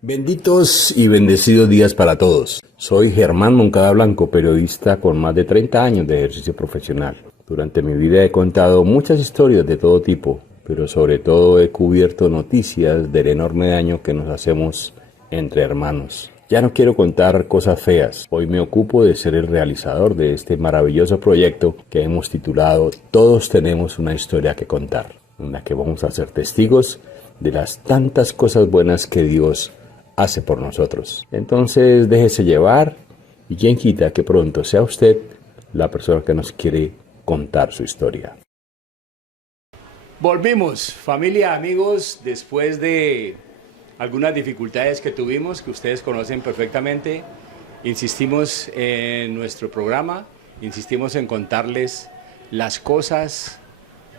Benditos y bendecidos días para todos. Soy Germán Moncada Blanco, periodista con más de 30 años de ejercicio profesional. Durante mi vida he contado muchas historias de todo tipo, pero sobre todo he cubierto noticias del enorme daño que nos hacemos entre hermanos. Ya no quiero contar cosas feas. Hoy me ocupo de ser el realizador de este maravilloso proyecto que hemos titulado Todos tenemos una historia que contar, en la que vamos a ser testigos de las tantas cosas buenas que Dios hace por nosotros. Entonces déjese llevar y quien quita que pronto sea usted la persona que nos quiere contar su historia. Volvimos, familia, amigos, después de algunas dificultades que tuvimos, que ustedes conocen perfectamente. Insistimos en nuestro programa, insistimos en contarles las cosas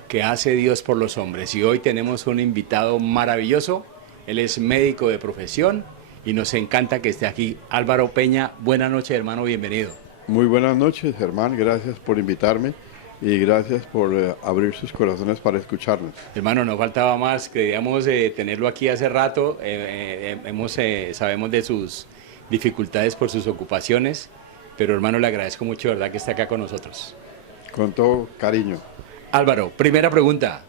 que hace Dios por los hombres. Y hoy tenemos un invitado maravilloso. Él es médico de profesión y nos encanta que esté aquí. Álvaro Peña, buenas noches, hermano, bienvenido. Muy buenas noches, Germán, gracias por invitarme y gracias por abrir sus corazones para escucharnos. Hermano, no faltaba más, queríamos tenerlo aquí hace rato, sabemos de sus dificultades por sus ocupaciones, pero hermano, le agradezco mucho, ¿verdad?, que esté acá con nosotros. Con todo cariño. Álvaro, primera pregunta,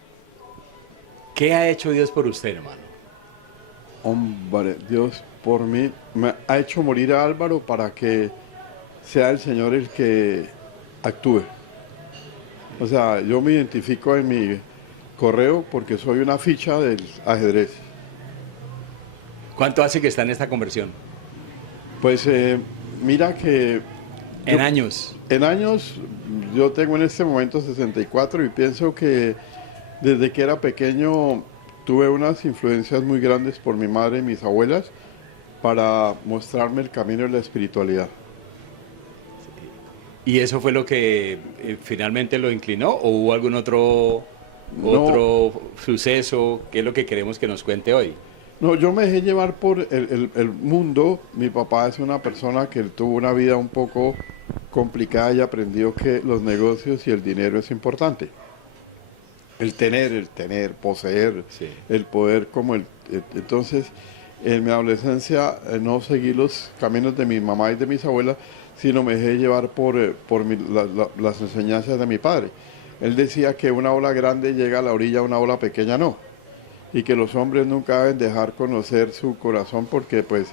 ¿qué ha hecho Dios por usted, hermano? Hombre, Dios por mí me ha hecho morir a Álvaro para que sea el Señor el que actúe. O sea, yo me identifico en mi correo porque soy una ficha del ajedrez. ¿Cuánto hace que está en esta conversión? Pues mira que... ¿En años? En años, yo tengo en este momento 64 y pienso que desde que era pequeño tuve unas influencias muy grandes por mi madre y mis abuelas para mostrarme el camino de la espiritualidad. ¿Y eso fue lo que finalmente lo inclinó o hubo algún otro suceso? ¿Qué es lo que queremos que nos cuente hoy? No, yo me dejé llevar por el mundo. Mi papá es una persona que tuvo una vida un poco complicada y aprendió que los negocios y el dinero es importante. El tener, poseer, sí. El poder entonces, en mi adolescencia no seguí los caminos de mi mamá y de mis abuelas, sino me dejé llevar por las enseñanzas de mi padre. Él decía que una ola grande llega a la orilla, una ola pequeña no. Y que los hombres nunca deben dejar conocer su corazón porque pues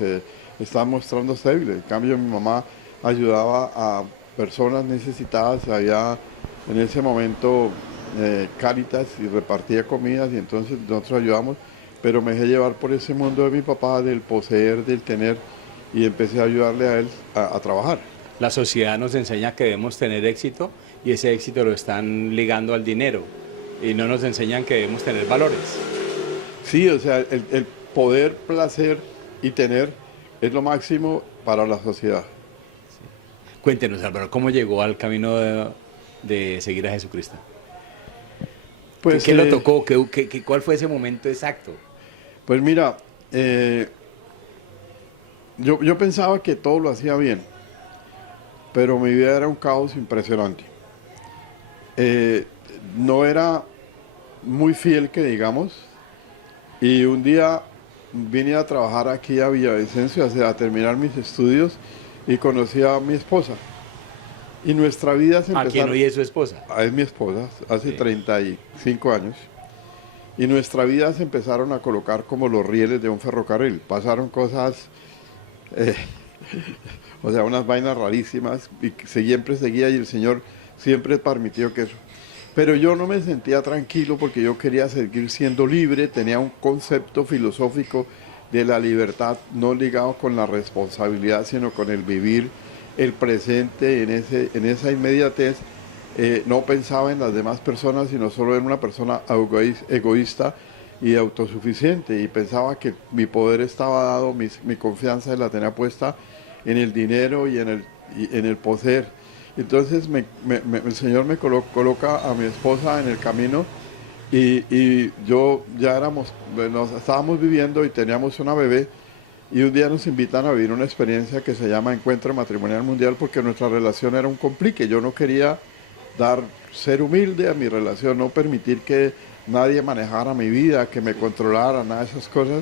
están mostrándose débiles. En cambio, mi mamá ayudaba a personas necesitadas, había en ese momento Cáritas y repartía comidas y entonces nosotros ayudamos, pero me dejé llevar por ese mundo de mi papá, del poseer, del tener, y empecé a ayudarle a él a trabajar. La sociedad nos enseña que debemos tener éxito y ese éxito lo están ligando al dinero y no nos enseñan que debemos tener valores. Sí, o sea, el poder, placer y tener es lo máximo para la sociedad. Sí. Cuéntenos, Álvaro, ¿cómo llegó al camino de seguir a Jesucristo? Pues, ¿Qué lo tocó? ¿Cuál fue ese momento exacto? Pues mira, yo pensaba que todo lo hacía bien, pero mi vida era un caos impresionante. No era muy fiel, que digamos, y un día vine a trabajar aquí a Villavicencio a terminar mis estudios y conocí a mi esposa. Y nuestra vida se empezó. ¿A quién hoy es su esposa? Es mi esposa, hace 35 años. Y nuestra vida se empezaron a colocar como los rieles de un ferrocarril. Pasaron cosas, o sea, unas vainas rarísimas, y siempre seguía y el Señor siempre permitió que eso. Pero yo no me sentía tranquilo porque yo quería seguir siendo libre, tenía un concepto filosófico de la libertad no ligado con la responsabilidad, sino con el vivir el presente en esa inmediatez. No pensaba en las demás personas, sino solo en una persona egoísta y autosuficiente, y pensaba que mi poder estaba dado, mi confianza la tenía puesta en el dinero y en el poseer. Entonces el Señor me coloca a mi esposa en el camino y yo ya estábamos viviendo y teníamos una bebé, y un día nos invitan a vivir una experiencia que se llama Encuentro Matrimonial Mundial porque nuestra relación era un complique. Yo no quería ser humilde a mi relación, no permitir que nadie manejara mi vida, que me controlara, nada de esas cosas.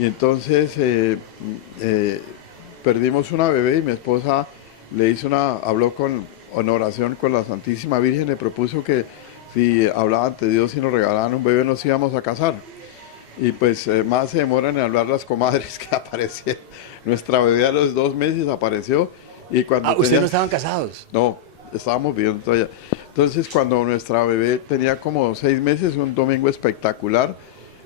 Y entonces perdimos una bebé y mi esposa habló en oración con la Santísima Virgen, le propuso que si hablaba ante Dios y nos regalaban un bebé nos íbamos a casar. Y pues más se demoran en hablar las comadres que aparecieron. Nuestra bebé a los 2 meses apareció y cuando ¿Ustedes no estaban casados? No, estábamos viviendo todavía. Entonces cuando nuestra bebé tenía como 6 meses, un domingo espectacular,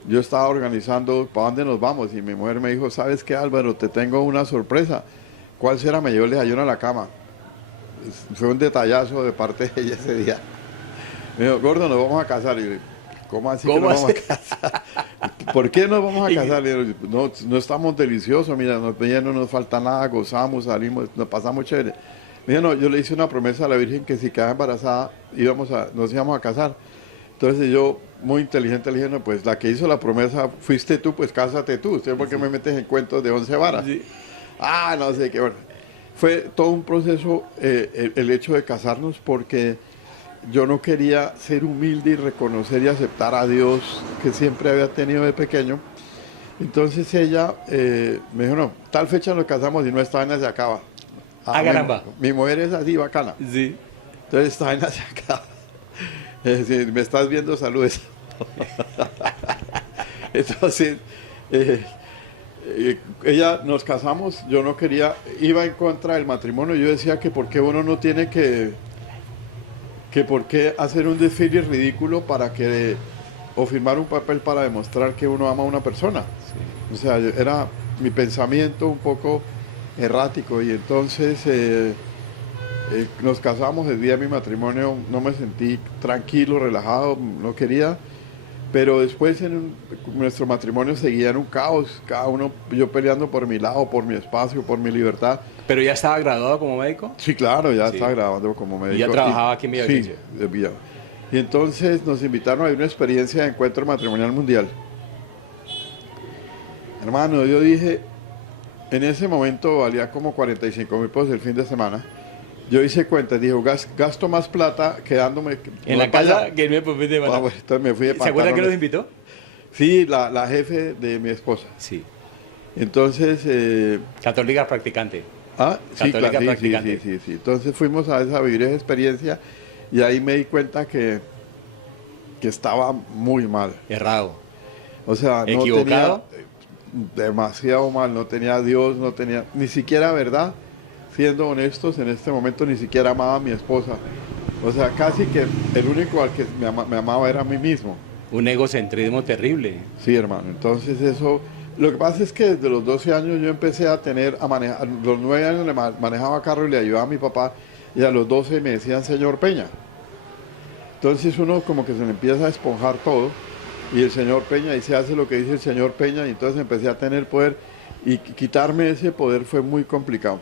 yo estaba organizando para dónde nos vamos y mi mujer me dijo, ¿sabes qué, Álvaro? Te tengo una sorpresa. ¿Cuál será? Me llevó el desayuno a la cama. Fue un detallazo de parte de ella ese día. Me dijo, gordo, nos vamos a casar. Y yo, ¿cómo así que nos vamos a casar? ¿Por qué nos vamos a casar? Y yo, no estamos deliciosos, mira, no nos falta nada, gozamos, salimos, nos pasamos chévere. Me dijo, no, yo le hice una promesa a la Virgen que si quedaba embarazada nos íbamos a casar. Entonces yo, muy inteligente, le dije, no, pues la que hizo la promesa fuiste tú, pues cásate tú. ¿Usted por qué me metes en cuentos de 11 varas? Sí. Ah, no sé qué, bueno. Fue todo un proceso el hecho de casarnos porque yo no quería ser humilde y reconocer y aceptar a Dios que siempre había tenido de pequeño. Entonces ella me dijo, no, tal fecha nos casamos y no, esta vaina se acaba. Caramba. Mi mujer es así bacana. Sí. Entonces esta vaina se acaba. Si me estás viendo, saludes. Entonces, ella nos casamos, yo no quería, iba en contra del matrimonio, yo decía que por qué uno no tiene que por qué hacer un desfile ridículo o firmar un papel para demostrar que uno ama a una persona. Sí. O sea, era mi pensamiento un poco errático y entonces nos casamos el día de mi matrimonio, no me sentí tranquilo, relajado, no quería, pero después nuestro matrimonio seguía en un caos, cada uno, yo peleando por mi lado, por mi espacio, por mi libertad. ¿Pero ya estaba graduado como médico? Sí, claro, ya estaba graduando como médico. ¿Y ya trabajaba aquí en Villavicencio? Sí, de Villa. Y entonces nos invitaron a una experiencia de encuentro matrimonial mundial. Hermano, yo dije, en ese momento valía como 45,000 pesos el fin de semana. Yo hice cuentas, dijo, gasto más plata quedándome... En la casa que irme por fin de semana. Bueno, entonces me fui de ¿Se acuerda que nos invitó? Sí, la jefe de mi esposa. Sí. Entonces... Católica practicante. Ah, sí, Católica claro, practicante. Sí. Entonces fuimos a vivir esa experiencia y ahí me di cuenta que estaba muy mal. Errado. O sea, ¿equivocado? Demasiado mal, no tenía Dios, no tenía ni siquiera verdad. Siendo honestos, en este momento ni siquiera amaba a mi esposa. O sea, casi que el único al que me amaba era a mí mismo. Un egocentrismo terrible. Sí, hermano. Entonces eso... Lo que pasa es que desde los 12 años yo empecé a manejar, a los 9 años manejaba carro y le ayudaba a mi papá y a los 12 me decían señor Peña. Entonces uno como que se le empieza a esponjar todo y el señor Peña y se hace lo que dice el señor Peña y entonces empecé a tener poder y quitarme ese poder fue muy complicado.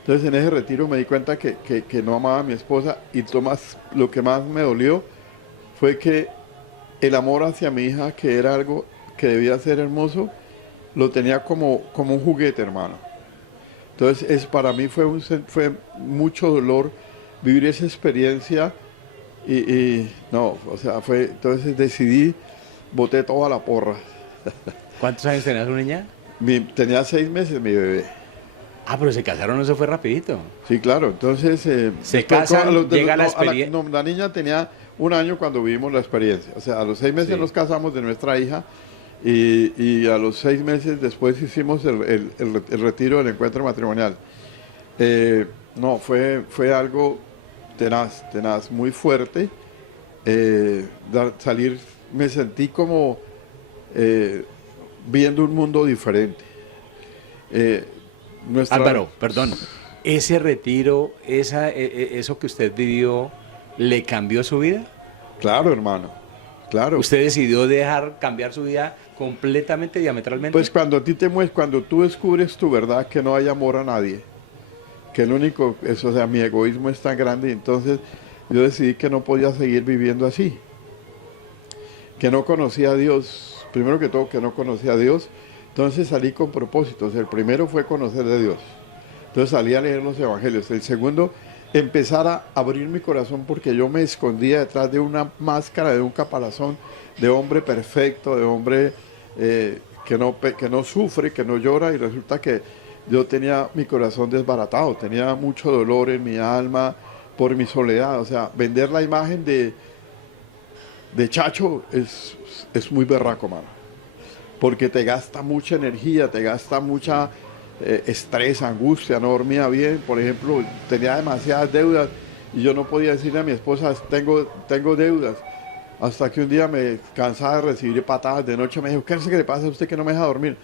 Entonces en ese retiro me di cuenta que no amaba a mi esposa y lo que más me dolió fue que el amor hacia mi hija, que era algo que debía ser hermoso, lo tenía como un juguete, hermano. Entonces para mí fue mucho dolor vivir esa experiencia entonces decidí, boté toda la porra. ¿Cuántos años tenía su niña? Tenía 6 meses mi bebé. Ah, pero se casaron, eso fue rapidito. Sí, claro, entonces... se casan, llega la experiencia... La niña tenía 1 año cuando vivimos la experiencia. O sea, a los 6 meses nos casamos de nuestra hija y a los 6 meses después hicimos el retiro del encuentro matrimonial. Fue algo tenaz, muy fuerte. Me sentí como viendo un mundo diferente. Álvaro, perdón, ¿ese retiro, eso que usted vivió, le cambió su vida? Claro, hermano, claro. ¿Usted decidió cambiar su vida completamente, diametralmente? Pues cuando tú descubres tu verdad, que no hay amor a nadie, que el único, mi egoísmo es tan grande, y entonces yo decidí que no podía seguir viviendo así, que no conocía a Dios, primero que todo que no conocía a Dios. Entonces salí con propósitos. El primero fue conocer de Dios. Entonces salí a leer los evangelios. El segundo, empezar a abrir mi corazón porque yo me escondía detrás de una máscara, de un caparazón de hombre perfecto, de hombre que no sufre, que no llora, y resulta que yo tenía mi corazón desbaratado, tenía mucho dolor en mi alma por mi soledad. O sea, vender la imagen de Chacho es muy berraco, mano, porque te gasta mucha energía, te gasta mucha estrés, angustia, no dormía bien. Por ejemplo, tenía demasiadas deudas y yo no podía decirle a mi esposa, tengo deudas. Hasta que un día me cansaba de recibir patadas de noche, me dijo, ¿qué es lo que le pasa a usted que no me deja dormir?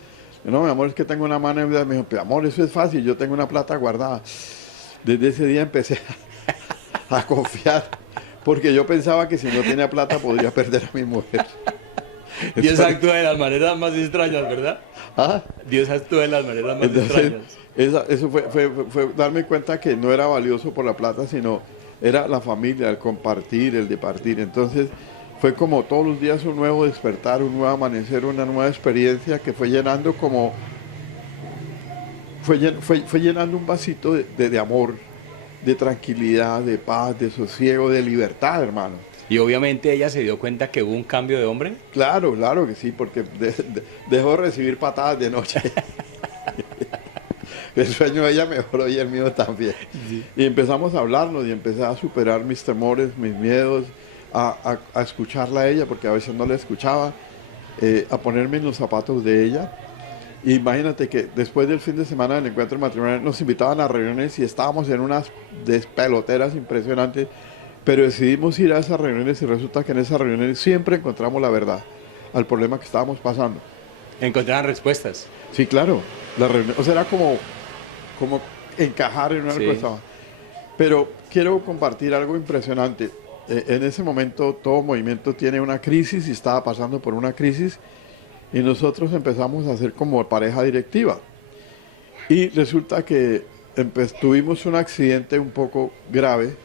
Yo, no, mi amor, es que tengo una mano en deuda. Me dijo, pero amor, eso es fácil, yo tengo una plata guardada. Desde ese día empecé a confiar, porque yo pensaba que si no tenía plata podría perder a mi mujer. Dios actúa de las maneras más extrañas, ¿verdad? ¿Ah? Dios actúa de las maneras más extrañas. Eso fue darme cuenta que no era valioso por la plata, sino era la familia, el compartir, el departir. Entonces fue como todos los días un nuevo despertar, un nuevo amanecer, una nueva experiencia que fue llenando como... Fue llenando un vasito de amor, de tranquilidad, de paz, de sosiego, de libertad, hermano. Y obviamente ella se dio cuenta que hubo un cambio de hombre. Claro, claro que sí, porque dejó de recibir patadas de noche. El sueño de ella mejoró y el mío también. Sí. Y empezamos a hablarnos y empecé a superar mis temores, mis miedos, a escucharla a ella, porque a veces no la escuchaba, a ponerme en los zapatos de ella. Y imagínate que después del fin de semana del encuentro matrimonial nos invitaban a reuniones y estábamos en unas despeloteras impresionantes, pero decidimos ir a esas reuniones y resulta que en esas reuniones siempre encontramos la verdad al problema que estábamos pasando. ¿Encontraban respuestas? Sí, claro. La reunión, o sea, era como encajar en una respuesta. Pero quiero compartir algo impresionante. En ese momento todo movimiento tiene una crisis y estaba pasando por una crisis y nosotros empezamos a hacer como pareja directiva. Y resulta que tuvimos un accidente un poco grave.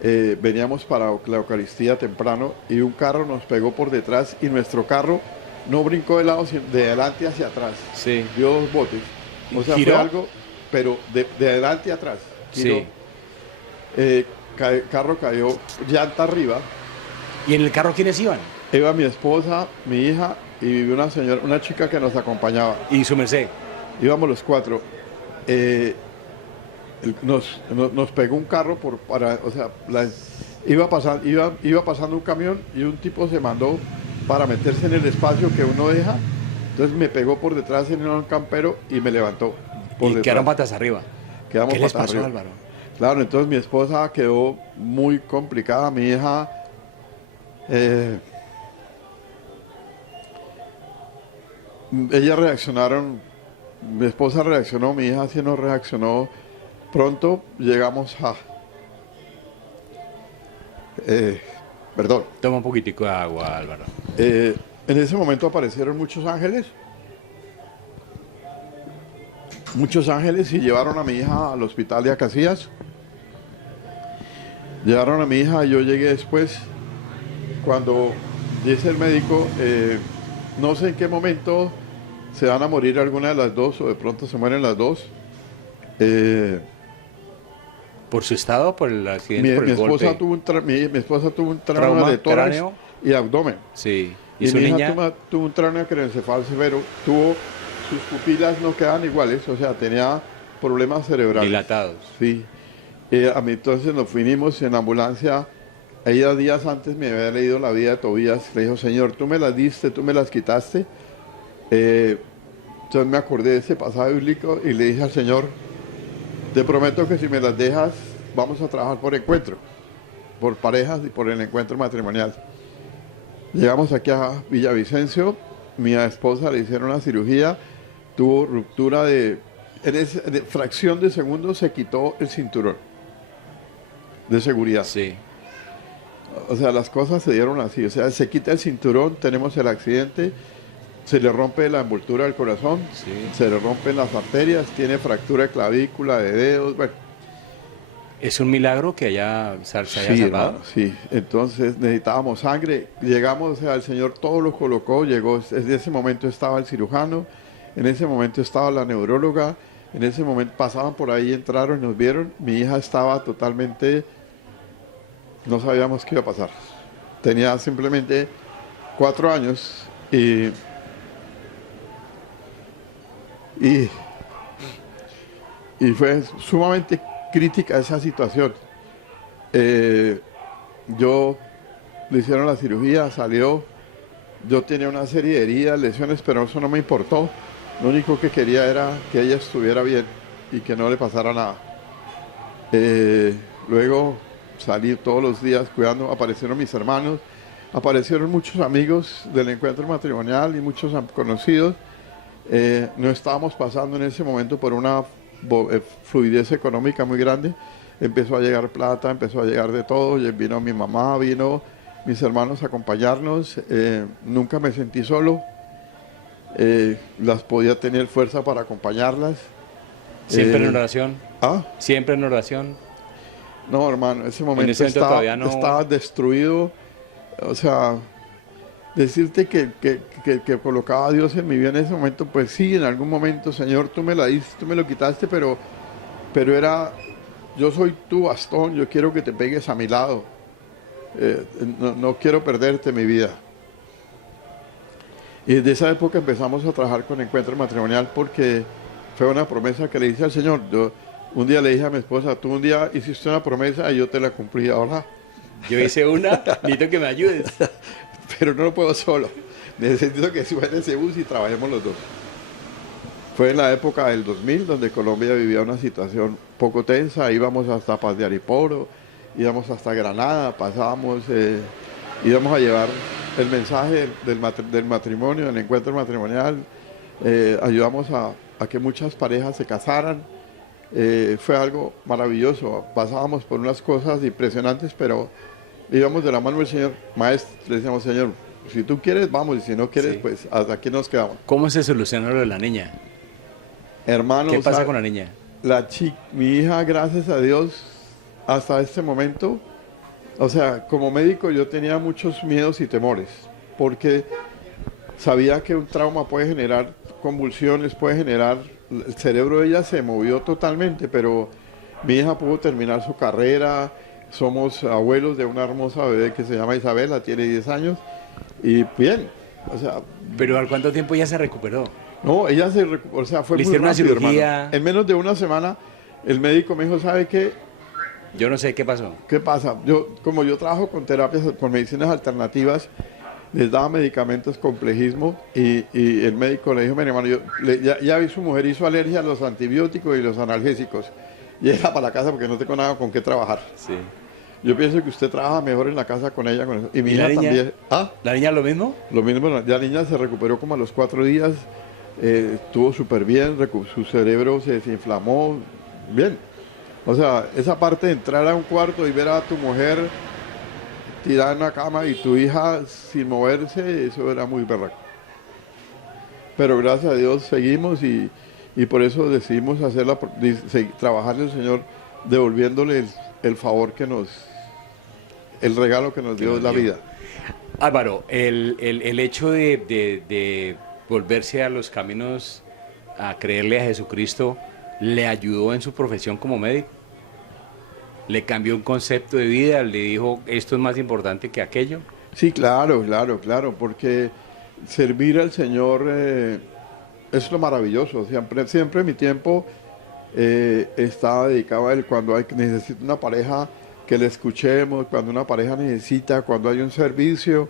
Veníamos para la Eucaristía temprano y un carro nos pegó por detrás y nuestro carro no brincó de lado, sino de adelante hacia atrás. Sí. Dio 2 botes. O sea, ¿giró? fue algo, pero de adelante a atrás. Giró. Sí. Carro cayó llanta arriba. ¿Y en el carro quiénes iban? Iba mi esposa, mi hija y una chica que nos acompañaba. ¿Y su merced? Íbamos los 4. Nos pegó un carro iba pasando un camión y un tipo se mandó para meterse en el espacio que uno deja. Entonces me pegó por detrás en un campero y me levantó. ¿Y quedaron patas arriba? Quedamos ¿Qué les patas pasó, arriba. Álvaro? Claro, entonces mi esposa quedó muy complicada, mi hija ellas reaccionaron, mi esposa reaccionó, mi hija sí no reaccionó. Pronto llegamos a... perdón. Toma un poquitico de agua, Álvaro. En ese momento aparecieron muchos ángeles y llevaron a mi hija al hospital de Acacias. Llevaron a mi hija y yo llegué después. Cuando dice el médico, no sé en qué momento se van a morir alguna de las dos o de pronto se mueren las dos. ¿Por su estado o por el accidente, por el golpe? Mi esposa tuvo un trauma de tórax cráneo y abdomen. Sí. Y su mi niña hija tuvo un craneoencefalo severo. Sus pupilas no quedan iguales, o sea, tenía problemas cerebrales. dilatados. Sí. A mí entonces nos fuimos en ambulancia. Ella días antes me había leído la vida de Tobías. Le dijo, Señor, tú me las diste, tú me las quitaste. Entonces me acordé de ese pasaje bíblico y le dije al Señor, te prometo que si me las dejas, vamos a trabajar por encuentro, por parejas y por el encuentro matrimonial. Llegamos aquí a Villavicencio, mi esposa le hicieron una cirugía, tuvo ruptura en fracción de segundos se quitó el cinturón de seguridad. Sí. O sea, las cosas se dieron así, o sea, se quita el cinturón, tenemos el accidente, se le rompe la envoltura del corazón, Sí. se le rompen las arterias, tiene fractura de clavícula, de dedos, bueno. ¿Es un milagro que se haya Sí, salvado? hermano, sí. Entonces necesitábamos sangre, llegamos, o sea, el Señor todo lo colocó, llegó, desde ese momento estaba el cirujano, en ese momento estaba la neuróloga, en ese momento pasaban por ahí, entraron, nos vieron, mi hija estaba totalmente, no sabíamos qué iba a pasar. Tenía simplemente 4 años y... Y, y fue sumamente crítica esa situación. Yo le hicieron la cirugía, salió, yo tenía una serie de heridas, lesiones, pero eso no me importó. Lo único que quería era que ella estuviera bien y que no le pasara nada. Luego salí todos los días cuidando, aparecieron mis hermanos, aparecieron muchos amigos del encuentro matrimonial y muchos conocidos. No estábamos pasando en ese momento por una fluidez económica muy grande. Empezó a llegar plata, empezó a llegar de todo. Vino mi mamá, vino mis hermanos a acompañarnos. Nunca me sentí solo. Las podía tener fuerza para acompañarlas. ¿Siempre en oración? ¿Ah? ¿Siempre en oración? No, hermano, en ese momento, todavía no... estaba destruido. O sea, decirte que colocaba a Dios en mi vida en ese momento, pues sí, en algún momento, Señor, tú me la diste, tú me lo quitaste, pero era, yo soy tu bastón, yo quiero que te pegues a mi lado. No quiero perderte mi vida. Y desde esa época empezamos a trabajar con Encuentro Matrimonial porque fue una promesa que le hice al Señor. Yo un día le dije a mi esposa, tú un día hiciste una promesa y yo te la cumplí. Ahora yo hice una, necesito que me ayudes. Pero no lo puedo solo. Necesito que suba en ese bus y trabajemos los dos. Fue en la época del 2000 donde Colombia vivía una situación poco tensa. Íbamos hasta Paz de Ariporo, íbamos hasta Granada, pasábamos, íbamos a llevar el mensaje del matrimonio, del encuentro matrimonial. Ayudamos a que muchas parejas se casaran. Fue algo maravilloso. Pasábamos por unas cosas impresionantes, pero íbamos de la mano del Señor. Maestro, le decíamos, Señor, si tú quieres, vamos, y si no quieres, sí, pues hasta aquí nos quedamos. ¿Cómo se solucionó lo de la niña? Hermano, ¿qué pasa con la niña? Mi hija, gracias a Dios, hasta este momento, o sea, como médico yo tenía muchos miedos y temores, porque sabía que un trauma puede generar convulsiones, puede generar... El cerebro de ella se movió totalmente, pero mi hija pudo terminar su carrera. Somos abuelos de una hermosa bebé que se llama Isabela, tiene 10 años, y bien, o sea... ¿Pero al cuánto tiempo ella se recuperó? No, ella se recuperó, o sea, fue muy rápido, una cirugía, hermano. En menos de una semana, el médico me dijo, ¿sabe qué? Yo no sé qué pasó. ¿Qué pasa? Como yo trabajo con terapias, con medicinas alternativas, les daba medicamentos complejismo y el médico le dijo, mi hermano, ya vi su mujer hizo alergia a los antibióticos y los analgésicos. Y era para la casa porque no tengo nada con qué trabajar. Sí. Yo pienso que usted trabaja mejor en la casa con ella. Con eso. Y mi hija también. ¿Ah? ¿La niña lo mismo? Lo mismo. Ya la niña se recuperó como a los 4 días. Estuvo súper bien. Su cerebro se desinflamó. Bien. O sea, esa parte de entrar a un cuarto y ver a tu mujer tirada en la cama y tu hija sin moverse, eso era muy berraco. Pero gracias a Dios seguimos y por eso decidimos trabajarle al Señor, devolviéndole el favor que el regalo que nos dio la vida. Álvaro, el hecho de volverse a los caminos, a creerle a Jesucristo, ¿le ayudó en su profesión como médico? ¿Le cambió un concepto de vida? ¿Le dijo esto es más importante que aquello? Sí, claro, porque servir al Señor es lo maravilloso. Siempre mi tiempo está dedicado a Él. Cuando necesito una pareja, que le escuchemos, cuando una pareja necesita, cuando hay un servicio,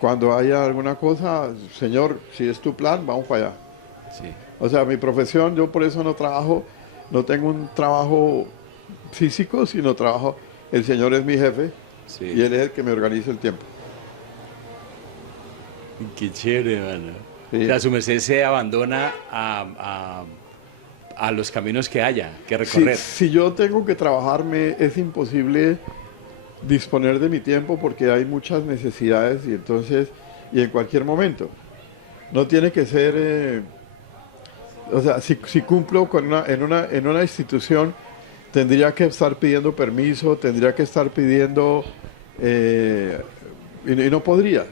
cuando haya alguna cosa, Señor, si es tu plan, vamos para allá. Sí. O sea, mi profesión, yo por eso no tengo un trabajo físico, sino trabajo, el Señor es mi jefe, sí, y Él es el que me organiza el tiempo. Qué chévere, hermano. Sí. O sea, su merced se abandona a los caminos que haya que recorrer. Si yo tengo que trabajarme, es imposible disponer de mi tiempo porque hay muchas necesidades y en cualquier momento. No tiene que ser, o sea, si cumplo en una institución, tendría que estar pidiendo permiso, tendría que estar pidiendo, y no podría.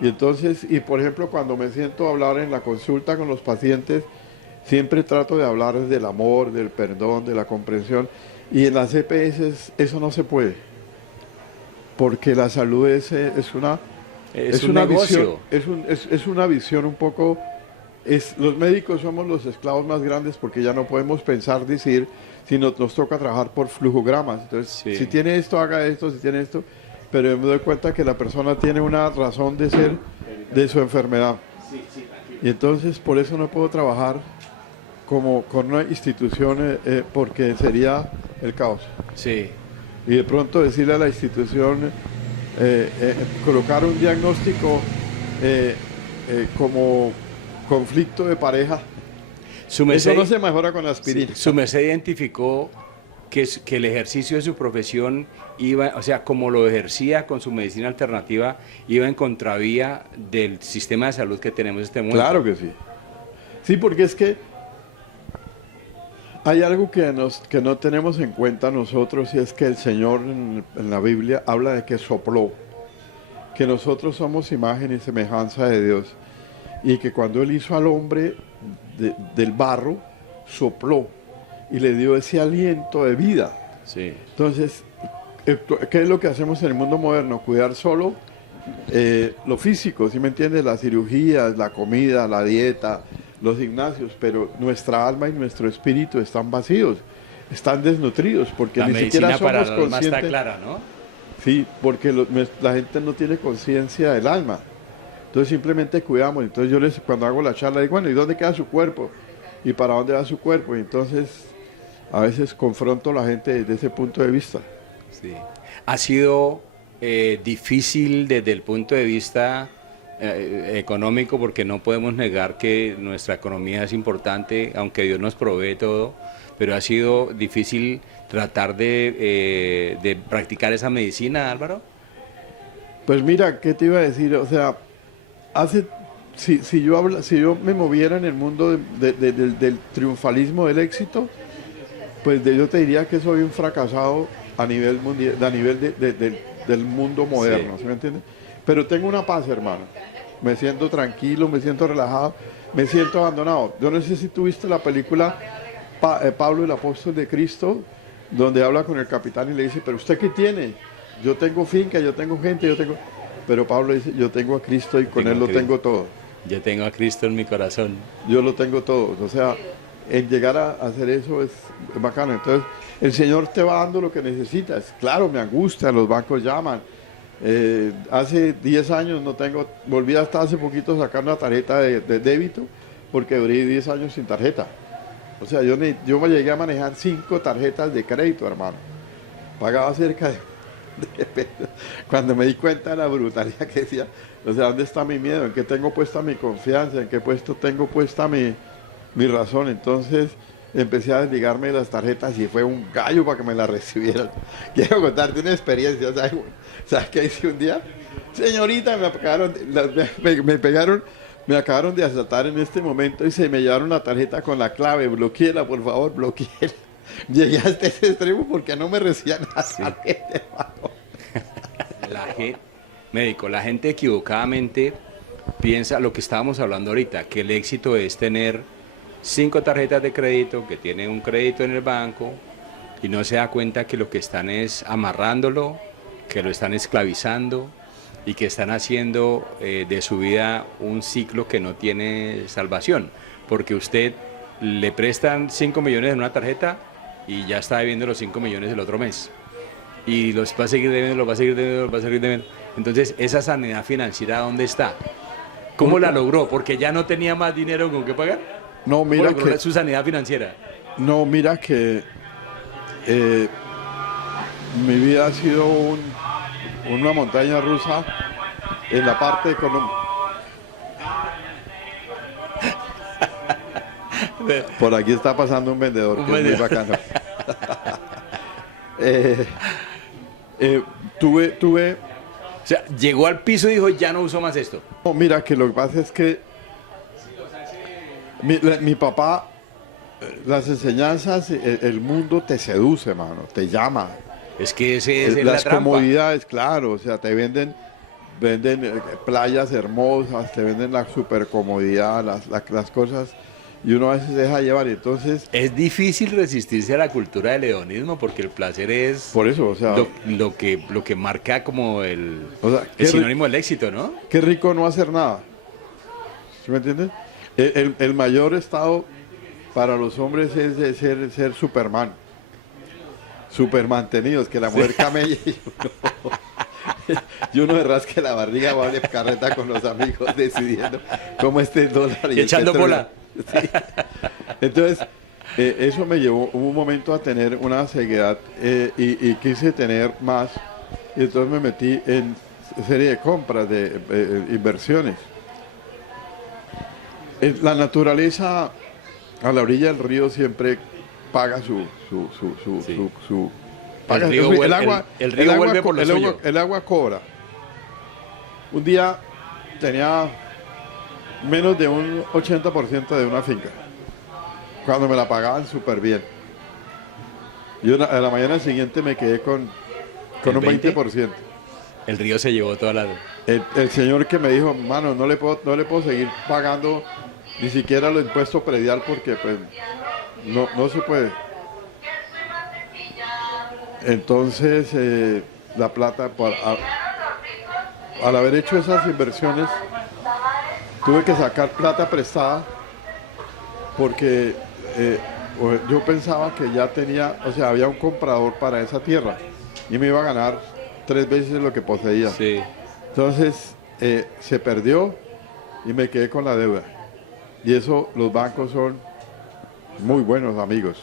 Y por ejemplo, cuando me siento a hablar en la consulta con los pacientes, siempre trato de hablar del amor, del perdón, de la comprensión. Y en las EPS eso no se puede. Porque la salud es una negocio. Visión, es una visión un poco Los médicos somos los esclavos más grandes porque ya no podemos pensar, decir, sino nos toca trabajar por flujogramas. Entonces, Sí. si tiene esto, haga esto, si tiene esto, pero yo me doy cuenta que la persona tiene una razón de ser de su enfermedad. Y entonces por eso no puedo trabajar como con una institución porque sería el caos. Sí. Y de pronto decirle a la institución, colocar un diagnóstico como conflicto de pareja, Su merced, eso no se mejora con la aspirina. su merced identificó que el ejercicio de su profesión iba, o sea, como lo ejercía con su medicina alternativa, iba en contravía del sistema de salud que tenemos en este momento. Claro que sí. Sí, porque es que hay algo que no tenemos en cuenta nosotros, y es que el Señor en la Biblia habla de que sopló, que nosotros somos imagen y semejanza de Dios, y que cuando Él hizo al hombre del barro, sopló y le dio ese aliento de vida. Sí. Entonces, ¿qué es lo que hacemos en el mundo moderno? Cuidar solo lo físico, ¿sí me entiendes? Las cirugías, la comida, la dieta, los gimnasios, pero nuestra alma y nuestro espíritu están vacíos, están desnutridos, porque La ni siquiera medicina para somos el alma está conscientes. clara, ¿no? Sí, porque la gente no tiene conciencia del alma. Entonces simplemente cuidamos. Entonces yo cuando hago la charla, digo, bueno, ¿y dónde queda su cuerpo? ¿Y para dónde va su cuerpo? Y entonces a veces confronto a la gente desde ese punto de vista. Sí. Ha sido difícil desde el punto de vista económico, porque no podemos negar que nuestra economía es importante, aunque Dios nos provee todo, pero ha sido difícil tratar de practicar esa medicina, Álvaro. Pues mira, ¿qué te iba a decir? O sea, si yo me moviera en el mundo del triunfalismo, del éxito, pues yo te diría que soy un fracasado a nivel mundial, a nivel del mundo moderno, Sí. ¿sí me entiendes? Pero tengo una paz, hermano. Me siento tranquilo, me siento relajado, me siento abandonado. Yo no sé si tú viste la película Pablo, el apóstol de Cristo, donde habla con el capitán y le dice, pero ¿usted qué tiene? Yo tengo finca, yo tengo gente, yo tengo... Pero Pablo dice, yo tengo a Cristo y con Tengo Él a lo Cristo. tengo todo. Yo tengo a Cristo en mi corazón. Yo lo tengo todo. O sea, el llegar a hacer eso es bacano. Entonces, el Señor te va dando lo que necesitas. Claro, me angustia, los bancos llaman. Hace 10 años volví hasta hace poquito a sacar una tarjeta de débito porque duré 10 años sin tarjeta. O sea, yo me llegué a manejar 5 tarjetas de crédito, hermano. Pagaba cerca de cuando me di cuenta de la brutalidad que decía, o sea, ¿dónde está mi miedo? ¿En qué tengo puesta mi confianza? ¿En qué puesto tengo puesta mi razón? Entonces empecé a desligarme de las tarjetas y fue un gallo para que me las recibieran. Quiero contarte una experiencia, ¿sabes qué hice un día? Señorita, me acabaron de asaltar en este momento y se me llevaron la tarjeta con la clave, bloquéela, por favor, bloquéela. Llegué hasta ese extremo porque no me recibían la tarjeta, Médico, la gente equivocadamente piensa lo que estábamos hablando ahorita, que el éxito es tener 5 tarjetas de crédito, que tiene un crédito en el banco, y no se da cuenta que lo que están es amarrándolo, que lo están esclavizando y que están haciendo de su vida un ciclo que no tiene salvación, porque usted le prestan 5 millones en una tarjeta y ya está debiendo los 5 millones el otro mes. Y los va a seguir debiendo, los va a seguir debiendo, los va a seguir debiendo. Entonces, esa sanidad financiera, ¿dónde está? ¿Cómo la logró? Porque ya no tenía más dinero con qué pagar. No, ¿Cómo mira logró que... su sanidad financiera? No, mira que mi vida ha sido una montaña rusa en la parte económica. Por aquí está pasando un vendedor, que es muy bacano. Tuve... O sea, llegó al piso y dijo, ya no uso más esto. No, mira que lo que pasa es que mi papá, las enseñanzas, el mundo te seduce, mano, te llama. Es que ese es la Las trampa. comodidades, claro, o sea, te venden playas hermosas, te venden la super comodidad, las cosas, y uno a veces se deja llevar, y entonces... Es difícil resistirse a la cultura del hedonismo porque el placer es Por eso, o sea... lo que marca como el O sea, sinónimo del éxito, ¿no? Qué rico no hacer nada. ¿Sí me entiendes? El mayor estado para los hombres es de ser Superman. Supermantenidos, que la mujer camelle y uno se rasque la barriga, va de carreta con los amigos decidiendo cómo está el dólar. Y echando bola. Sí. Entonces, eso me llevó un momento a tener una ceguedad y quise tener más. Y entonces me metí en serie de compras, de inversiones. La naturaleza a la orilla del río siempre paga paga el río vuelve por lo suyo. El agua cobra. Un día tenía menos de un 80% de una finca, cuando me la pagaban súper bien. Y a la mañana siguiente me quedé con un 20%. El río se llevó toda la... El señor que me dijo, mano, no le puedo seguir pagando ni siquiera los impuestos predial porque pues no se puede. Entonces la plata, al haber hecho esas inversiones, tuve que sacar plata prestada porque yo pensaba que ya tenía, o sea, había un comprador para esa tierra y me iba a ganar 3 veces lo que poseía. Sí. Entonces se perdió y me quedé con la deuda. Y eso, los bancos son muy buenos amigos.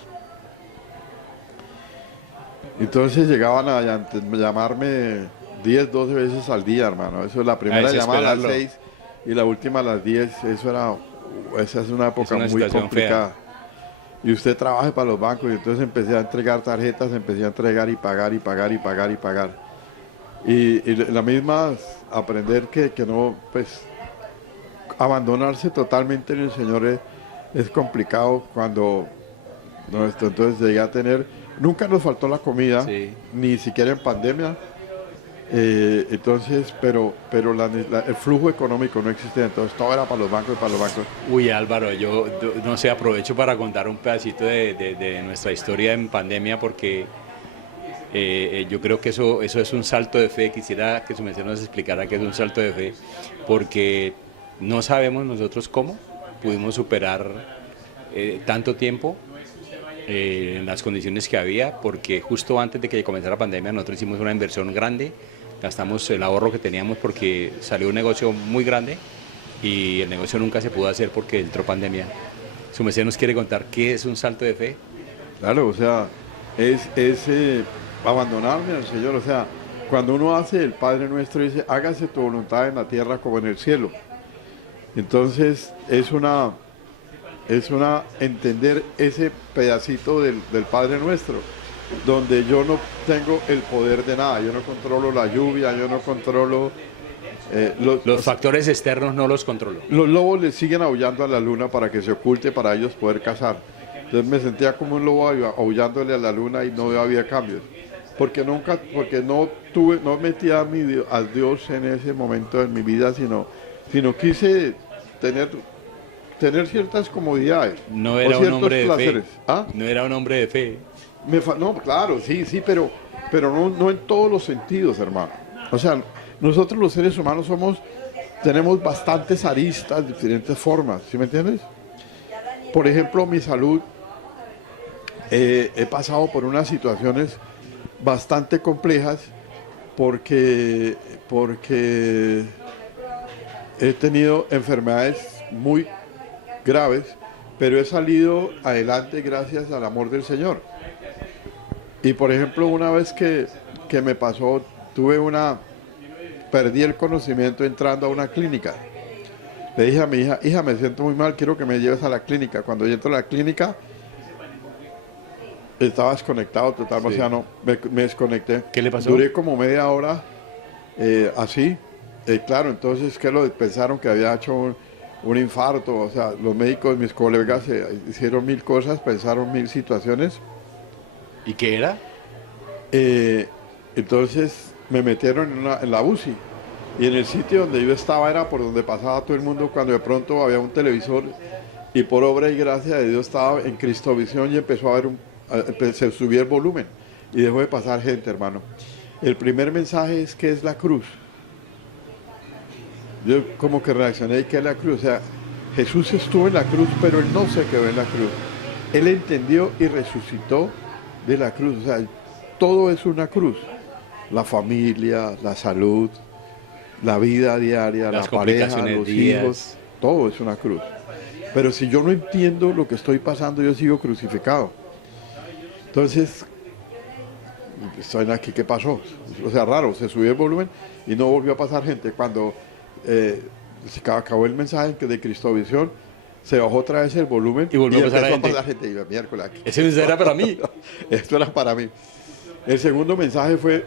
Entonces llegaban a llamarme 10, 12 veces al día, hermano. Eso es la primera llamada a las 6 y la última a las 10. Esa es una época muy complicada. Fea. Y usted trabaja para los bancos y entonces empecé a entregar tarjetas, empecé a entregar y pagar y pagar y pagar y pagar. Y la misma, aprender que no, pues, abandonarse totalmente en el Señor es complicado cuando entonces llegué a tener, nunca nos faltó la comida, sí, ni siquiera en pandemia, entonces, pero el flujo económico no existía, entonces todo era para los bancos y para los bancos. Uy, Álvaro, yo no sé, aprovecho para contar un pedacito de nuestra historia en pandemia porque yo creo que eso es un salto de fe. Quisiera que su merced nos explicara qué es un salto de fe, porque no sabemos nosotros cómo pudimos superar tanto tiempo en las condiciones que había, porque justo antes de que comenzara la pandemia nosotros hicimos una inversión grande, gastamos el ahorro que teníamos porque salió un negocio muy grande y el negocio nunca se pudo hacer porque entró pandemia. Su merced nos quiere contar qué es un salto de fe. Claro, o sea, es abandonarme al Señor, o sea, cuando uno hace el Padre Nuestro, dice, hágase tu voluntad en la tierra como en el cielo. Entonces, es una entender ese pedacito del Padre Nuestro, donde yo no tengo el poder de nada, yo no controlo la lluvia, yo no controlo... los factores externos no los controlo. Los lobos le siguen aullando a la luna para que se oculte, para ellos poder cazar. Entonces me sentía como un lobo aullándole a la luna y no había cambios. Porque no metí a Dios en ese momento de mi vida, sino quise tener ciertas comodidades. No era un hombre de placeres. fe. ¿Ah? No era un hombre de fe. No, claro, sí, pero no en todos los sentidos, hermano. O sea, nosotros los seres humanos tenemos bastantes aristas, diferentes formas, ¿sí me entiendes? Por ejemplo, mi salud, he pasado por unas situaciones bastante complejas porque he tenido enfermedades muy graves, pero he salido adelante gracias al amor del Señor. Y por ejemplo, una vez que me pasó, perdí el conocimiento entrando a una clínica. Le dije a mi hija, me siento muy mal, quiero que me lleves a la clínica. Cuando yo entro a la clínica, estaba desconectado totalmente, sí. O sea, me desconecté. ¿Qué le pasó? Duré como media hora así. Claro, entonces, pensaron que había hecho un infarto, o sea, los médicos, mis colegas hicieron 1000 cosas, pensaron 1000 situaciones. ¿Y qué era? Entonces me metieron en la UCI y en el sitio donde yo estaba era por donde pasaba todo el mundo cuando de pronto había un televisor y por obra y gracia de Dios estaba en Cristovisión y empezó a haber se subió el volumen y dejó de pasar gente, hermano. El primer mensaje es ¿qué es la cruz? Yo como que reaccioné, ¿qué es la cruz? O sea, Jesús estuvo en la cruz, pero Él no se quedó en la cruz. Él entendió y resucitó de la cruz. O sea, todo es una cruz. La familia, la salud, la vida diaria, la pareja, los hijos, todo es una cruz. Pero si yo no entiendo lo que estoy pasando, yo sigo crucificado. Entonces, estoy aquí, ¿qué pasó? O sea, raro, se subió el volumen y no volvió a pasar gente. Cuando se acabó el mensaje de Cristovisión, se bajó otra vez el volumen y volvió a pasar gente. Y yo, miércoles, aquí. Ese mensaje era para mí. Esto era para mí. El segundo mensaje fue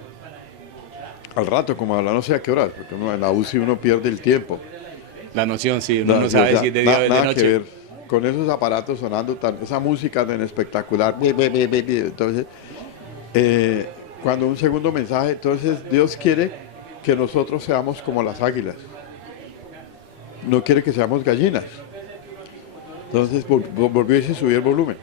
al rato, como a la no sé a qué hora, porque en la UCI uno pierde el tiempo. La noción, sí, uno no sabe si es de día o de noche. Que ver con esos aparatos sonando, esa música tan espectacular. Entonces, cuando un segundo mensaje, entonces Dios quiere que nosotros seamos como las águilas. No quiere que seamos gallinas. Entonces volvió y se subió el volumen.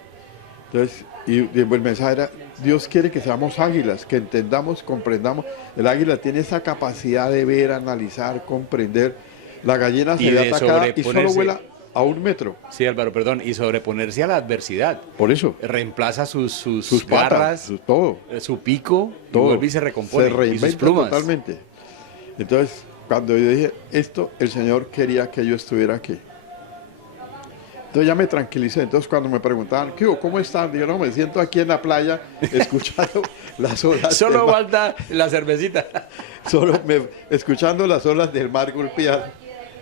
Entonces, y el mensaje era, Dios quiere que seamos águilas, que entendamos, comprendamos. El águila tiene esa capacidad de ver, analizar, comprender. La gallina se ve atacada y solo vuela a 1 metro. Sí, Álvaro, perdón, y sobreponerse a la adversidad. Por eso. Reemplaza sus garras, patas, todo. Su pico, todo. Y vuelve y se recompone. Se reinventa y sus plumas. Totalmente. Entonces, cuando yo dije esto, el Señor quería que yo estuviera aquí. Entonces ya me tranquilicé. Entonces cuando me preguntaban, ¿qué hubo? ¿Cómo están? Digo, no, me siento aquí en la playa escuchando las olas. Solo falta la cervecita. Escuchando las olas del mar golpear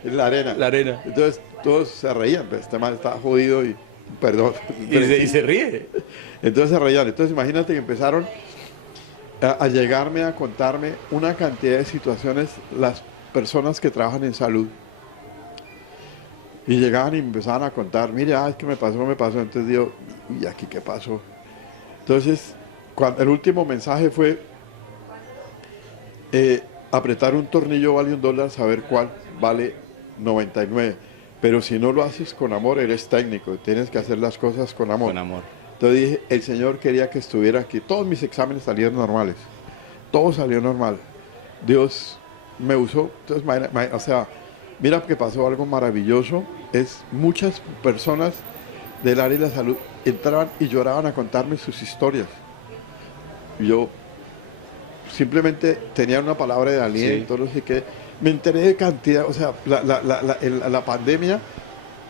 en la arena. La arena. Entonces todos se reían. Pues, este man está jodido y perdón. Y se ríe. Entonces se reían. Entonces imagínate que empezaron a llegarme, a contarme una cantidad de situaciones las personas que trabajan en salud. Y llegaban y me empezaban a contar, mire, es que me pasó. Entonces digo, ¿y aquí qué pasó? Entonces, el último mensaje fue, apretar un tornillo vale $1, saber cuál vale 99. Pero si no lo haces con amor, eres técnico, tienes que hacer las cosas con amor. Con amor. Entonces dije, el Señor quería que estuviera aquí. Todos mis exámenes salieron normales. Todo salió normal. Dios me usó. Entonces, o sea, mira que pasó algo maravilloso. Muchas personas del área de la salud entraban y lloraban a contarme sus historias. Yo simplemente tenía una palabra de aliento, no sé qué. Me enteré de cantidad, o sea, la pandemia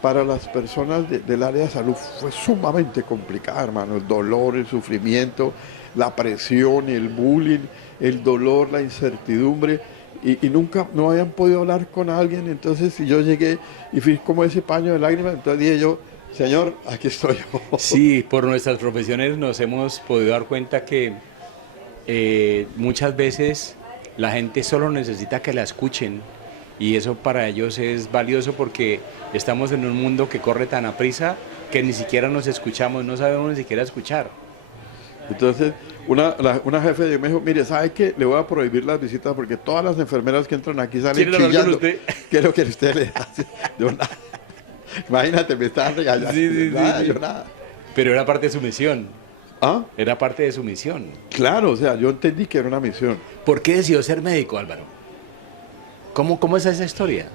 para las personas del área de salud fue sumamente complicada, hermano. El dolor, el sufrimiento, la presión, el bullying, el dolor, la incertidumbre. Y nunca, no habían podido hablar con alguien. Entonces yo llegué y fui como ese paño de lágrimas. Entonces dije yo, Señor, aquí estoy yo. Sí, por nuestras profesiones nos hemos podido dar cuenta que muchas veces la gente solo necesita que la escuchen. Y eso para ellos es valioso porque estamos en un mundo que corre tan aprisa que ni siquiera nos escuchamos, no sabemos ni siquiera escuchar. Entonces, una jefe de me dijo, mire, ¿sabe qué? Le voy a prohibir las visitas porque todas las enfermeras que entran aquí salen chillando. ¿Qué es lo que usted le hace? Yo nada. Imagínate, me estaban regañando. Yo nada. Pero era parte de su misión. ¿Ah? Era parte de su misión. Claro, o sea, yo entendí que era una misión. ¿Por qué decidió ser médico, Álvaro? ¿Cómo es esa historia?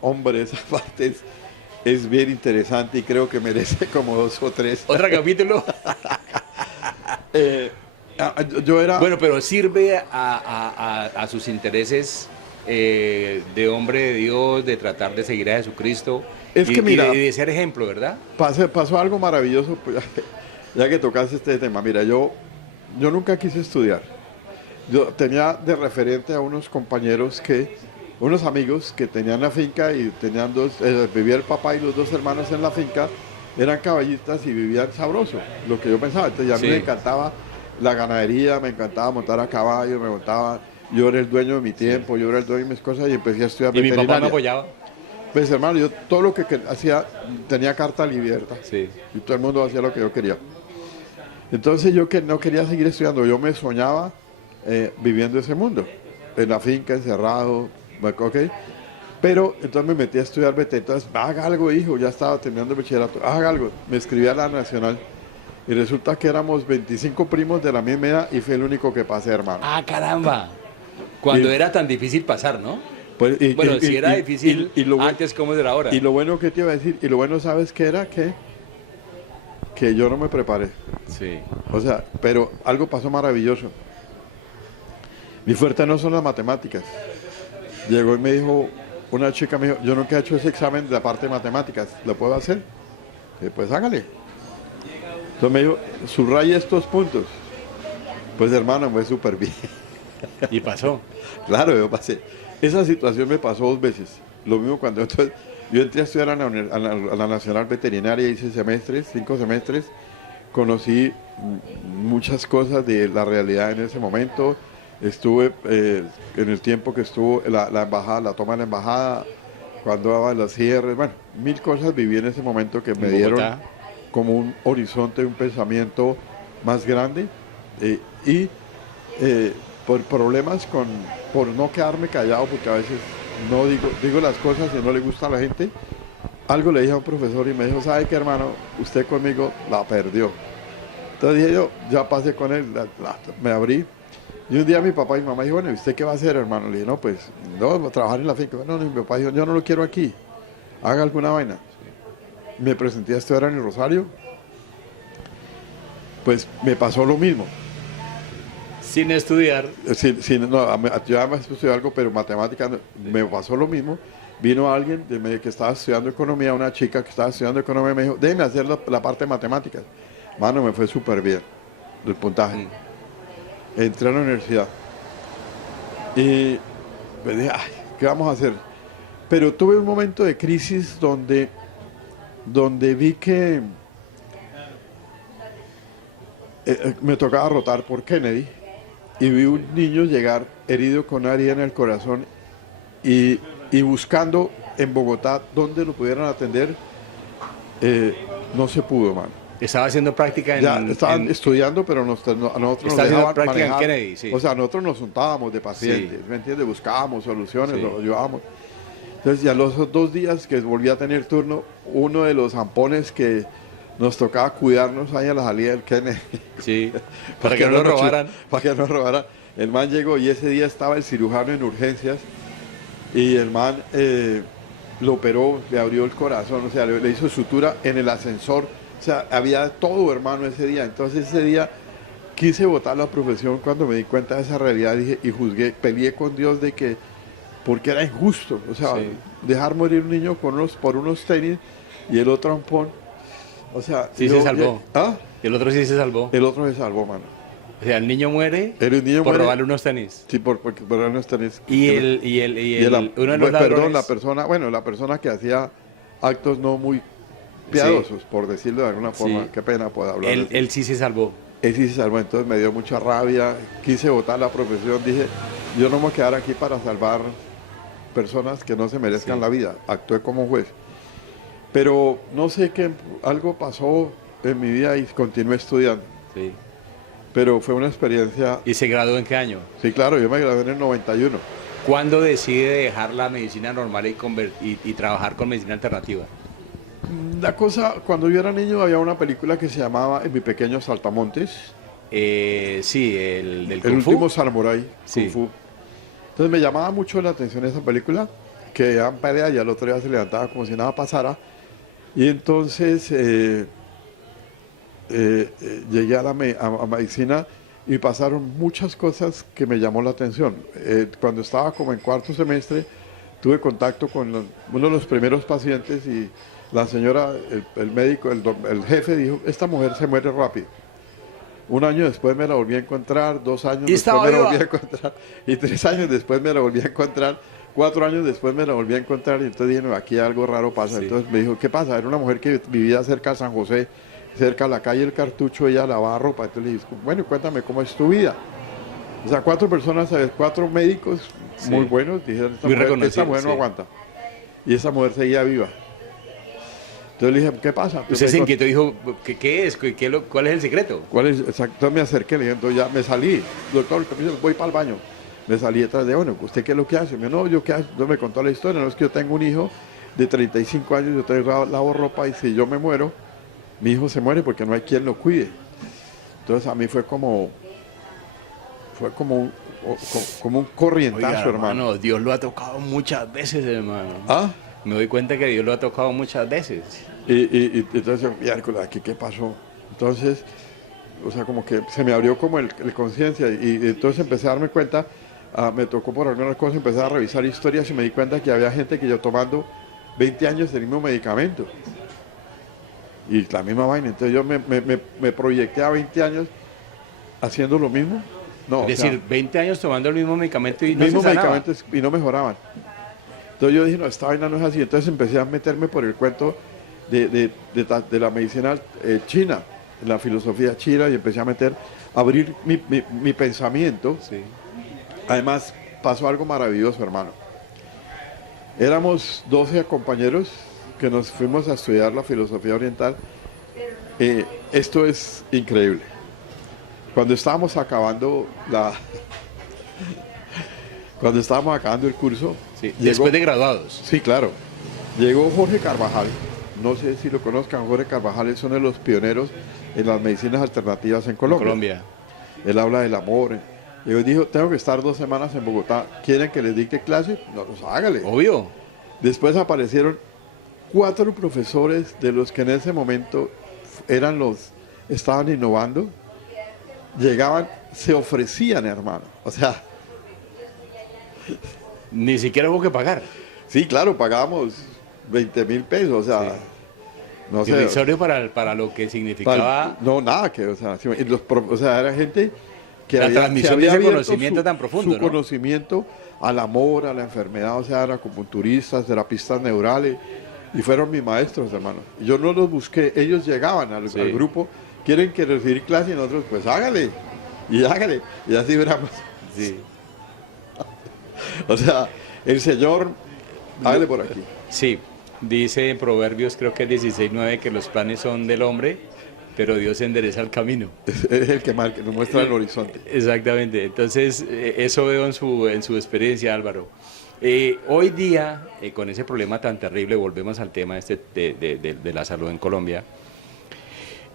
Hombre, esa parte es bien interesante y creo que merece como 2 o 3. ¿Otro capítulo? Yo era... Bueno, pero sirve a sus intereses de hombre de Dios, de tratar de seguir a Jesucristo mira, y de ser ejemplo, ¿verdad? Pasó algo maravilloso, pues, ya que tocaste este tema. Mira, yo nunca quise estudiar. Yo tenía de referente a unos compañeros unos amigos que tenían la finca y tenían vivía el papá y los 2 hermanos en la finca, eran caballistas y vivían sabroso, lo que yo pensaba. Entonces a mí me encantaba la ganadería, me encantaba montar a caballo, yo era el dueño de mi tiempo, yo era el dueño de mis cosas y empecé a estudiar veterinaria. ¿Y mi papá me apoyaba? Pues hermano, yo todo lo que hacía tenía carta abierta. Sí. Y todo el mundo hacía lo que yo quería. Entonces yo que no quería seguir estudiando, yo me soñaba viviendo ese mundo, en la finca, encerrado, ¿ok? Pero entonces me metí a estudiar veterinaria. Entonces, haga algo, hijo, ya estaba terminando el bachillerato, haga algo. Me escribí a la Nacional y resulta que éramos 25 primos de la misma edad y fui el único que pasé, hermano. ¡Ah, caramba! Cuando era tan difícil pasar, ¿no? Pues, Bueno, si era difícil antes, ¿cómo será ahora? Y lo bueno que te iba a decir, y lo bueno, ¿sabes qué era? Que yo no me preparé. Sí. O sea, pero algo pasó maravilloso. Mi fuerte no son las matemáticas. Llegó y me dijo, una chica me dijo, yo nunca he hecho ese examen de la parte de matemáticas, ¿lo puedo hacer? Y pues hágale. Entonces me dijo, subraya estos puntos. Pues hermano, me fue súper bien. Y pasó. Claro, yo pasé. Esa situación me pasó 2 veces. Lo mismo cuando entonces, yo entré a estudiar a la Nacional Veterinaria, hice 5 semestres, conocí muchas cosas de la realidad en ese momento. Estuve en el tiempo que estuvo la embajada, la toma de la embajada, cuando daba los cierres, bueno, 1000 cosas viví en ese momento que me dieron como un horizonte, un pensamiento más grande y por problemas por no quedarme callado, porque a veces no digo las cosas y no le gusta a la gente. Algo le dije a un profesor y me dijo, ¿sabe qué, hermano? Usted conmigo la perdió. Entonces dije yo, ya pasé con él, me abrí. Y un día mi papá y mi mamá dijo, bueno, ¿y usted qué va a hacer, hermano? Le dije, no, pues, no, voy a trabajar en la finca. No, mi papá dijo, yo no lo quiero aquí, haga alguna vaina. Me presenté a estudiar en el Rosario, pues me pasó lo mismo. Sin estudiar. Yo además estudié algo, pero matemáticas me pasó lo mismo. Vino alguien que estaba estudiando economía, una chica que estaba estudiando economía, me dijo, déjeme hacer la parte de matemáticas. Mano, me fue súper bien el puntaje. Entré a la universidad y me dije, ay, ¿qué vamos a hacer? Pero tuve un momento de crisis donde vi que me tocaba rotar por Kennedy y vi un niño llegar herido con una herida en el corazón y buscando en Bogotá dónde lo pudieran atender, no se pudo, mano. Estaba haciendo práctica estaban estudiando, pero a nosotros nos dejaban práctica en Kennedy, sí. O sea, nosotros nos juntábamos de pacientes, ¿me entiendes? Buscábamos soluciones, lo ayudábamos. Entonces, ya los 2 días que volví a tener turno, uno de los zampones que nos tocaba cuidarnos ahí a la salida del Kennedy. Sí, para que no lo robaran. Para que no robaran. El man llegó y ese día estaba el cirujano en urgencias y el man lo operó, le abrió el corazón, o sea, le hizo sutura en el ascensor. O sea, había todo, hermano, ese día. Entonces ese día quise votar la profesión cuando me di cuenta de esa realidad, dije, y peleé con Dios de que, porque era injusto. O sea, dejar morir un niño por unos tenis y el otro ampón. O sea, sí se salvó. ¿Ah? El otro sí se salvó. El otro se salvó, mano. O sea, el niño muere por robarle unos tenis. Sí, por robarle unos tenis. Y uno de los ladrones... Perdón, la persona que hacía actos no muy piadosos, por decirlo de alguna forma, qué pena puedo hablar. Él sí se salvó. Él sí se salvó, entonces me dio mucha rabia, quise votar la profesión, dije, yo no me voy a quedar aquí para salvar personas que no se merezcan la vida, actué como juez. Pero no sé qué, algo pasó en mi vida y continué estudiando. Sí. Pero fue una experiencia... ¿Y se graduó en qué año? Sí, claro, yo me gradué en el 91. ¿Cuándo decide dejar la medicina normal y trabajar con medicina alternativa? La cosa, cuando yo era niño había una película que se llamaba En mi pequeño Saltamontes. Sí, el del Kung El Fu. último Samurai, sí. Kung Fu. Entonces me llamaba mucho la atención esa película, que daban pelea y al otro día se levantaba como si nada pasara. Y entonces llegué a medicina y pasaron muchas cosas que me llamó la atención. Cuando estaba como en 4º semestre, tuve contacto con uno de los primeros pacientes y la señora, el médico, el jefe dijo, esta mujer se muere rápido. 1 año después me la volví a encontrar, 2 años después me la volví a encontrar, y 3 años después me la volví a encontrar, 4 años después me la volví a encontrar, y entonces dije, no, aquí algo raro pasa. Sí. Entonces me dijo, ¿qué pasa? Era una mujer que vivía cerca de San José, cerca de la calle El Cartucho, ella lavaba ropa. Entonces le dije, bueno, cuéntame cómo es tu vida. O sea, 4 personas, 4 médicos muy buenos, dijeron, esta mujer no aguanta. Y esa mujer seguía viva. Entonces le dije, ¿qué pasa? Usted se inquietó y dijo, ¿qué es? ¿Cuál es el secreto? Entonces me acerqué, le dije, entonces ya me salí, doctor, voy para el baño. Me salí detrás de, bueno, ¿usted qué es lo que hace? Me dijo, no, yo qué hago, no me contó la historia, no es que yo tengo un hijo de 35 años, yo lavo ropa y si yo me muero, mi hijo se muere porque no hay quien lo cuide. Entonces a mí fue como como un corrientazo, Oiga, hermano. hermano, Dios lo ha tocado muchas veces, hermano. ¿Ah? Me doy cuenta que Dios lo ha tocado muchas veces. Y entonces, miércoles, ¿aquí qué pasó? Entonces, o sea, como que se me abrió como el conciencia y entonces empecé a darme cuenta, me tocó por algunas cosas, empecé a revisar historias y me di cuenta que había gente que yo tomando 20 años del mismo medicamento y la misma vaina. Entonces yo me proyecté a 20 años haciendo lo mismo. No, Es decir, 20 años tomando el mismo medicamento y no mismo se sanaba. medicamento y no mejoraban. Entonces yo dije, no, esta vaina no es así. Entonces empecé a meterme por el cuento de la medicina china, la filosofía china, y empecé a abrir mi pensamiento. Sí. Además, pasó algo maravilloso, hermano. Éramos 12 compañeros que nos fuimos a estudiar la filosofía oriental. Esto es increíble. Cuando estábamos acabando el curso, Sí, después de graduados. Sí, claro. Llegó Jorge Carvajal, no sé si lo conozcan. Jorge Carvajal es uno de los pioneros en las medicinas alternativas en Colombia. Él habla del amor. Y yo dijo, tengo que estar 2 semanas en Bogotá. ¿Quieren que les dicte clase? No, pues hágale. Obvio. Después aparecieron 4 profesores de los que en ese momento estaban innovando. Llegaban, se ofrecían, hermano. O sea, Ni siquiera hubo que pagar. sí, claro, pagábamos 20.000 pesos. O sea, Sí. no sé. Irrisorio para lo que significaba No, nada, que, o sea, era gente que la había, transmisión que había de ese abierto conocimiento tan profundo, su ¿no? conocimiento al amor, a la enfermedad, o sea, eran acupunturistas, terapistas neurales, y fueron mis maestros, hermano. Yo no los busqué, ellos llegaban al grupo, quieren que recibir clase, y nosotros, pues hágale, y así éramos. Sí. O sea, el Señor, hágale por aquí. Sí, dice en Proverbios, creo que es 16:9, que los planes son del hombre, pero Dios endereza el camino. Es el que marca, nos muestra el horizonte. Exactamente, entonces eso veo en su experiencia, Álvaro. Hoy día, con ese problema tan terrible, volvemos al tema de la salud en Colombia.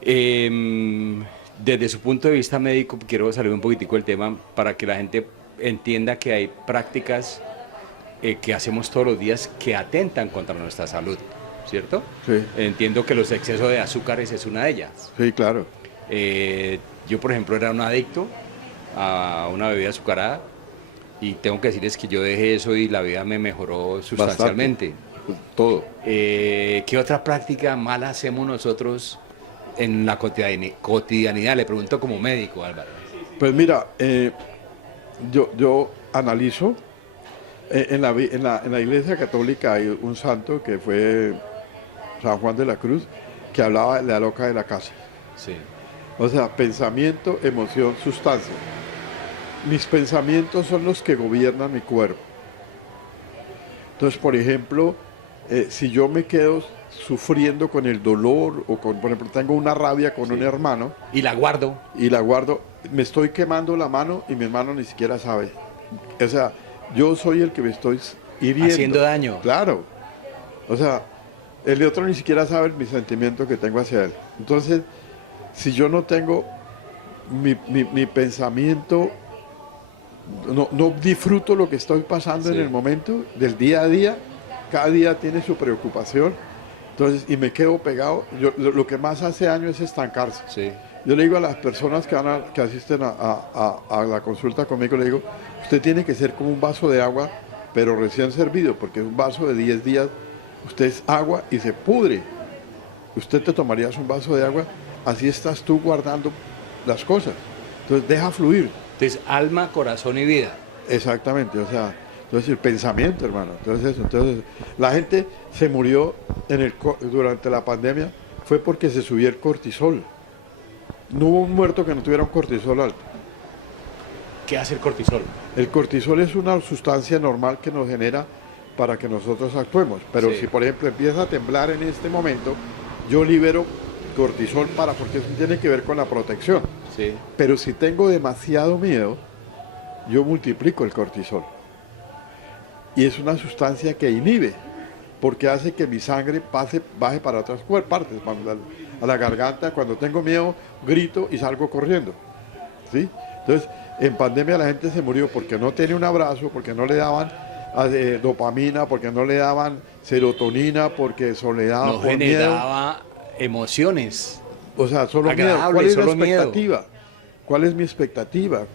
Desde su punto de vista médico, quiero salir un poquitico del tema para que la gente entienda que hay prácticas que hacemos todos los días que atentan contra nuestra salud, ¿cierto? Sí. Entiendo que los excesos de azúcares es una de ellas. Sí, claro. Yo, por ejemplo, era un adicto a una bebida azucarada y tengo que decirles que yo dejé eso y la vida me mejoró sustancialmente. Bastante. Todo. ¿Qué otra práctica mala hacemos nosotros en la cotidianidad? Le pregunto como médico, Álvaro. Pues mira, yo analizo. En la Iglesia Católica hay un santo que fue San Juan de la Cruz, que hablaba de la loca de la casa. Sí. O sea, pensamiento, emoción, sustancia. Mis pensamientos son los que gobiernan mi cuerpo. Entonces, por ejemplo, si yo me quedo sufriendo con el dolor o por ejemplo, tengo una rabia con un hermano Y la guardo. y la guardo, me estoy quemando la mano y mi hermano ni siquiera sabe. O sea, yo soy el que me estoy hiriendo. Haciendo daño. Claro. O sea, el otro ni siquiera sabe mi sentimiento que tengo hacia él. Entonces, si yo no tengo mi pensamiento, no disfruto lo que estoy pasando en el momento del día a día, cada día tiene su preocupación, entonces, y me quedo pegado, lo que más hace daño es estancarse. Sí. Yo le digo a las personas que asisten a la consulta conmigo, le digo, usted tiene que ser como un vaso de agua, pero recién servido, porque un vaso de 10 días, usted es agua y se pudre. Usted te tomarías un vaso de agua, así estás tú guardando las cosas. Entonces, deja fluir. Entonces, alma, corazón y vida. Exactamente, o sea, entonces el pensamiento, hermano. Entonces, la gente se murió durante la pandemia, fue porque se subió el cortisol. No hubo un muerto que no tuviera un cortisol alto. ¿Qué hace el cortisol? El cortisol es una sustancia normal que nos genera para que nosotros actuemos. Pero Sí. si, por ejemplo, empieza a temblar en este momento, yo libero cortisol porque eso tiene que ver con la protección. Sí. Pero si tengo demasiado miedo, yo multiplico el cortisol. Y es una sustancia que inhibe, porque hace que mi sangre baje para otras partes, a la garganta. Cuando tengo miedo, grito y salgo corriendo. ¿Sí? Entonces, En pandemia la gente se murió porque no tenía un abrazo, porque no le daban dopamina, porque no le daban serotonina, porque soledad, No por miedo. generaba emociones. O sea, solo miedo. Agradable, ¿Cuál es la solo miedo. expectativa? ¿Cuál es mi expectativa?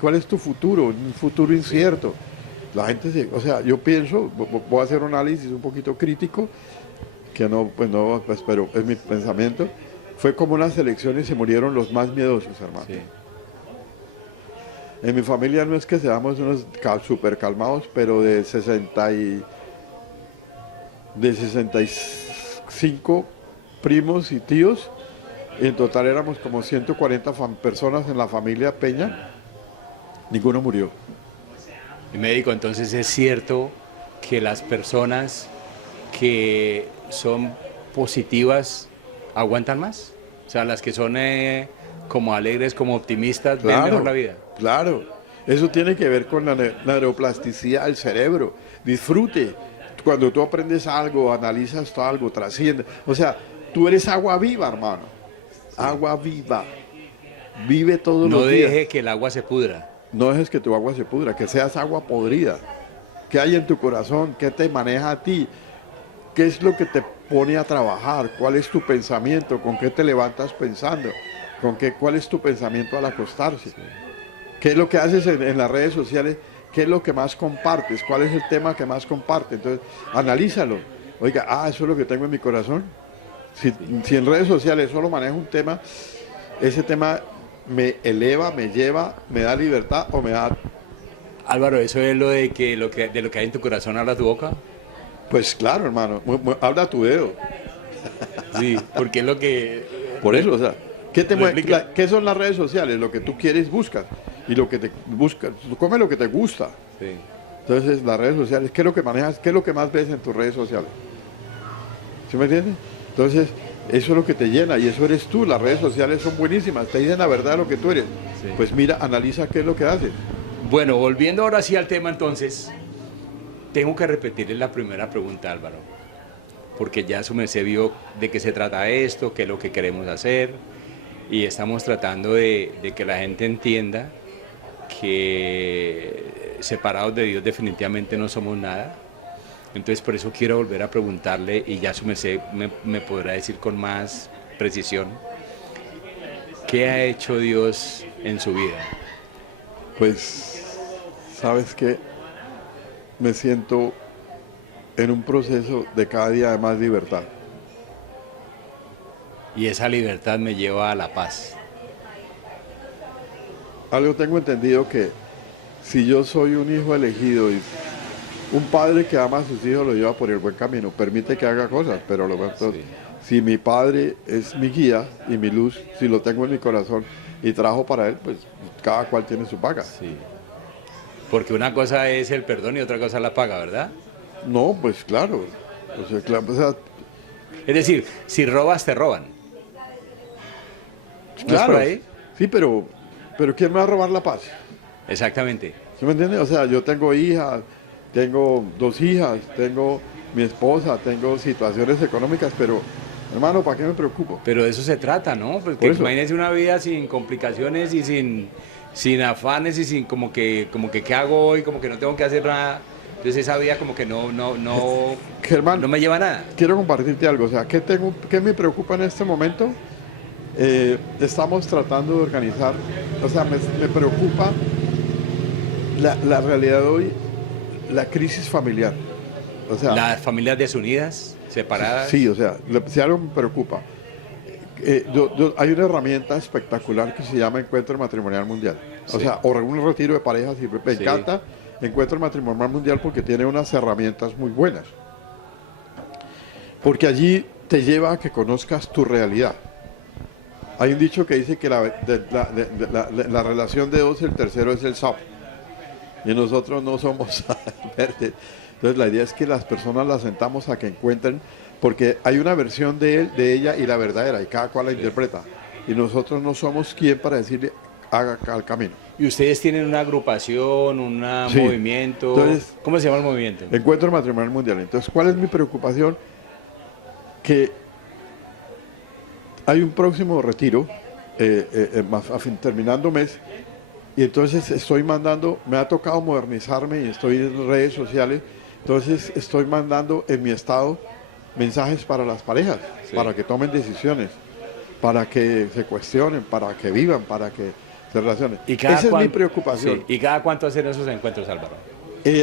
¿Cuál es tu futuro? Un futuro incierto. La gente o sea, yo pienso, voy a hacer un análisis un poquito crítico, que no, pues, pero es mi pensamiento. Fue como unas elecciones y se murieron los más miedosos, hermano. Sí. En mi familia no es que seamos unos súper calmados, pero de 65 primos y tíos, en total éramos como 140 personas en la familia Peña, ninguno murió. Y médico, entonces es cierto que las personas que son positivas aguantan más. O sea, las que son como alegres, como optimistas, ven mejor la vida. Claro, eso tiene que ver con la neuroplasticidad del cerebro. Disfrute. Cuando tú aprendes algo, analizas algo, trasciende. O sea, tú eres agua viva, hermano. Agua viva. Vive todos No los días. deje que el agua se pudra. No dejes que tu agua se pudra, que seas agua podrida. ¿Qué hay en tu corazón? ¿Qué te maneja a ti? ¿Qué es lo que te pone a trabajar? ¿Cuál es tu pensamiento? ¿Con qué te levantas pensando? ¿Cuál es tu pensamiento al acostarse? Sí. ¿Qué es lo que haces en las redes sociales? ¿Qué es lo que más compartes? ¿Cuál es el tema que más compartes? Entonces, analízalo. Oiga, eso es lo que tengo en mi corazón. Si en redes sociales solo manejo un tema, ese tema me eleva, me lleva, me da libertad o me da... Álvaro, ¿eso es de lo que hay en tu corazón habla tu boca? Pues claro, hermano, habla tu dedo. Sí, porque es lo que... Por eso, o sea, ¿qué son las redes sociales? Lo que tú quieres, buscas. Y lo que te buscas, tú comes lo que te gusta. Sí. Entonces, las redes sociales, ¿qué es lo que manejas? ¿Qué es lo que más ves en tus redes sociales? ¿Sí me entiendes? Entonces, eso es lo que te llena y eso eres tú. Las redes sociales son buenísimas, te dicen la verdad de lo que tú eres. Sí. Pues mira, analiza qué es lo que haces. Bueno, volviendo ahora sí al tema entonces, tengo que repetirle la primera pregunta, Álvaro, porque ya su merced vio de qué se trata esto, qué es lo que queremos hacer, y estamos tratando de que la gente entienda que separados de Dios definitivamente no somos nada. Entonces por eso quiero volver a preguntarle, y ya su merced me podrá decir con más precisión, ¿qué ha hecho Dios en su vida? Pues, ¿sabes qué? Me siento en un proceso de cada día de más libertad. Y esa libertad me lleva a la paz. Algo tengo entendido que si yo soy un hijo elegido y un padre que ama a sus hijos lo lleva por el buen camino, permite que haga cosas, pero lo menos, sí. Si mi padre es mi guía y mi luz, si lo tengo en mi corazón y trabajo para él, pues cada cual tiene su paga. Sí. Porque una cosa es el perdón y otra cosa es la paga, ¿verdad? No, pues claro. O sea, es decir, si robas, te roban. ¿No claro, es por ahí? Sí, pero ¿quién me va a robar la paz? Exactamente. ¿Sí me entiendes? O sea, yo tengo hijas, tengo 2 hijas, tengo mi esposa, tengo situaciones económicas, pero hermano, ¿para qué me preocupo? Pero de eso se trata, ¿no? Porque imagínese una vida sin complicaciones y sin afanes y sin como que ¿qué hago hoy? Como que no tengo que hacer nada. Entonces esa vida como que no Germán, no me lleva a nada. Quiero compartirte algo. O sea, ¿qué me preocupa en este momento? Estamos tratando de organizar, o sea, me preocupa la realidad de hoy, la crisis familiar. O sea, las familias desunidas, separadas. Sí, o sea, si algo me preocupa, hay una herramienta espectacular que se llama Encuentro Matrimonial Mundial. O sea, o un retiro de parejas, y me encanta Encuentro Matrimonial Mundial porque tiene unas herramientas muy buenas. Porque allí te lleva a que conozcas tu realidad. Hay un dicho que dice que la relación de 2, el tercero es el sapo. Y nosotros no somos verdes. Entonces la idea es que las personas las sentamos a que encuentren, porque hay una versión de él, de ella y la verdadera, y cada cual la interpreta. Y nosotros no somos quien para decirle haga el camino. ¿Y ustedes tienen una agrupación, un movimiento? Entonces, ¿cómo se llama el movimiento? Encuentro Matrimonial Mundial. Entonces, ¿cuál es mi preocupación? Que hay un próximo retiro, terminando mes, Y entonces estoy mandando, me ha tocado modernizarme y estoy en redes sociales, entonces estoy mandando en mi estado mensajes para las parejas, Sí. para que tomen decisiones, para que se cuestionen, para que vivan, para que se relacionen. Esa es mi preocupación. Sí. ¿Y cada cuánto hacen esos encuentros, Álvaro?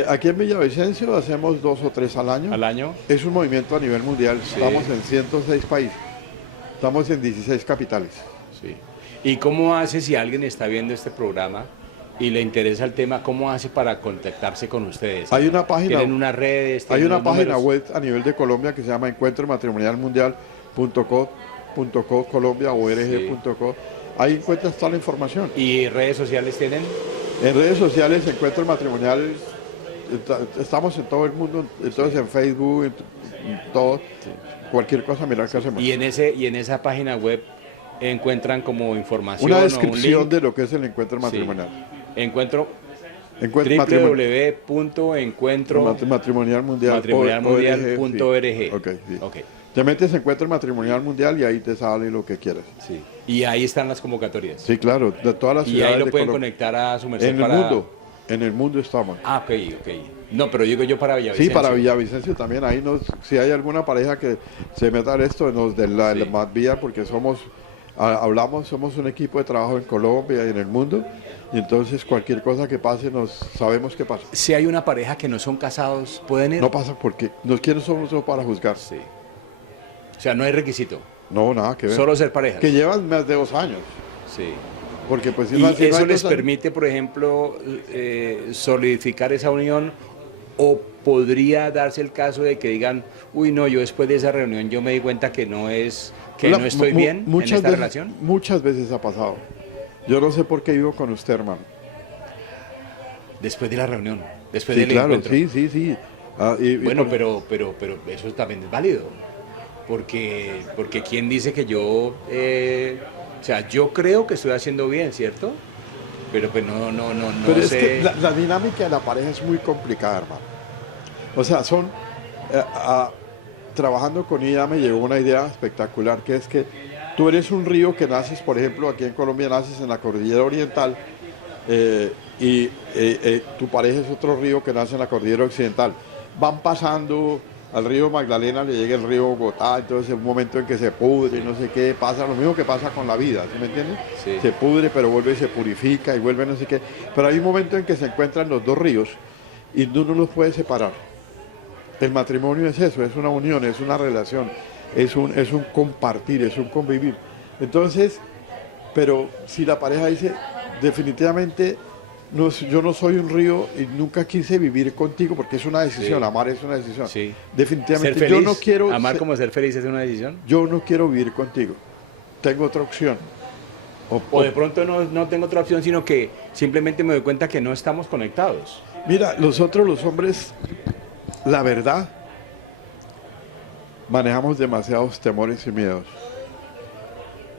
Aquí en Villavicencio hacemos 2 o 3 al año. ¿Al año? Es un movimiento a nivel mundial, estamos en 106 países, estamos en 16 capitales. Sí. ¿Y cómo hace si alguien está viendo este programa y le interesa el tema, cómo hace para contactarse con ustedes? Hay una página, ¿Tienen unas redes? hay ¿Tienen una los página números? web a nivel de Colombia que se llama encuentromatrimonialmundial.co Colombia o org.co. Ahí encuentras toda la información. ¿Y redes sociales tienen? En redes sociales, Encuentro Matrimonial, estamos en todo el mundo, entonces en Facebook, en todo, cualquier cosa, mirar qué hacemos. Y en esa página web encuentran como información Una o un descripción link. de lo que es el encuentro matrimonial. Encuentro Matrimonial Mundial. www.encuentromatrimonialmundial.org. Ok, sí. Ok, Te metes Encuentro Matrimonial Mundial y ahí te sale lo que quieras. sí. Y ahí están las convocatorias. Sí, claro, de todas las Y ciudades ahí lo de pueden Colombia. conectar a su merced En el para... mundo, en el mundo estamos. Ah, ok. No, pero digo yo para Sí, Villavicencio. para Villavicencio también. Ahí si hay alguna pareja que se meta en esto, nos den la Sí. más vía, porque somos un equipo de trabajo en Colombia y en el mundo. Y entonces cualquier cosa que pase, sabemos qué pasa. Si hay una pareja que no son casados, ¿pueden ir? No pasa porque quiénes somos nosotros para juzgar. Sí. O sea, no hay requisito. No, nada que ver. Solo ser parejas. Que llevan más de 2 años. Sí. Porque pues si Y no, si no eso hay les 2 años- permite, por ejemplo, solidificar esa unión, o podría darse el caso de que digan, uy, no, yo después de esa reunión yo me di cuenta que no estoy bien en esta veces, relación. Muchas veces ha pasado. Yo no sé por qué vivo con usted, hermano. Después de la reunión, después Sí, del claro, encuentro. sí. Bueno, pero eso también es válido, porque quién dice que yo, o sea, yo creo que estoy haciendo bien, ¿cierto? Pero pues no Pero es sé. que la dinámica de la pareja es muy complicada, hermano. O sea, trabajando con ella me llegó una idea espectacular, que es que tú eres un río que naces, por ejemplo, aquí en Colombia naces en la cordillera oriental, y tu pareja es otro río que nace en la cordillera occidental. Van pasando al río Magdalena, le llega el río Bogotá, entonces es un momento en que se pudre y no sé qué, pasa lo mismo que pasa con la vida, ¿sí me entiendes? Sí. Se pudre, pero vuelve y se purifica y vuelve no sé qué. Pero hay un momento en que se encuentran los 2 ríos y tú no los puedes separar. El matrimonio es eso, es una unión, es una relación, es un compartir, es un convivir. Entonces, pero si la pareja dice, definitivamente, yo no soy un río y nunca quise vivir contigo, porque es una decisión, Sí. amar es una decisión. Sí. Definitivamente, Ser feliz, yo no quiero... amar como ser feliz es una decisión. Yo no quiero vivir contigo, tengo otra opción. O de pronto no tengo otra opción, sino que simplemente me doy cuenta que no estamos conectados. Mira, nosotros los hombres, la verdad, manejamos demasiados temores y miedos.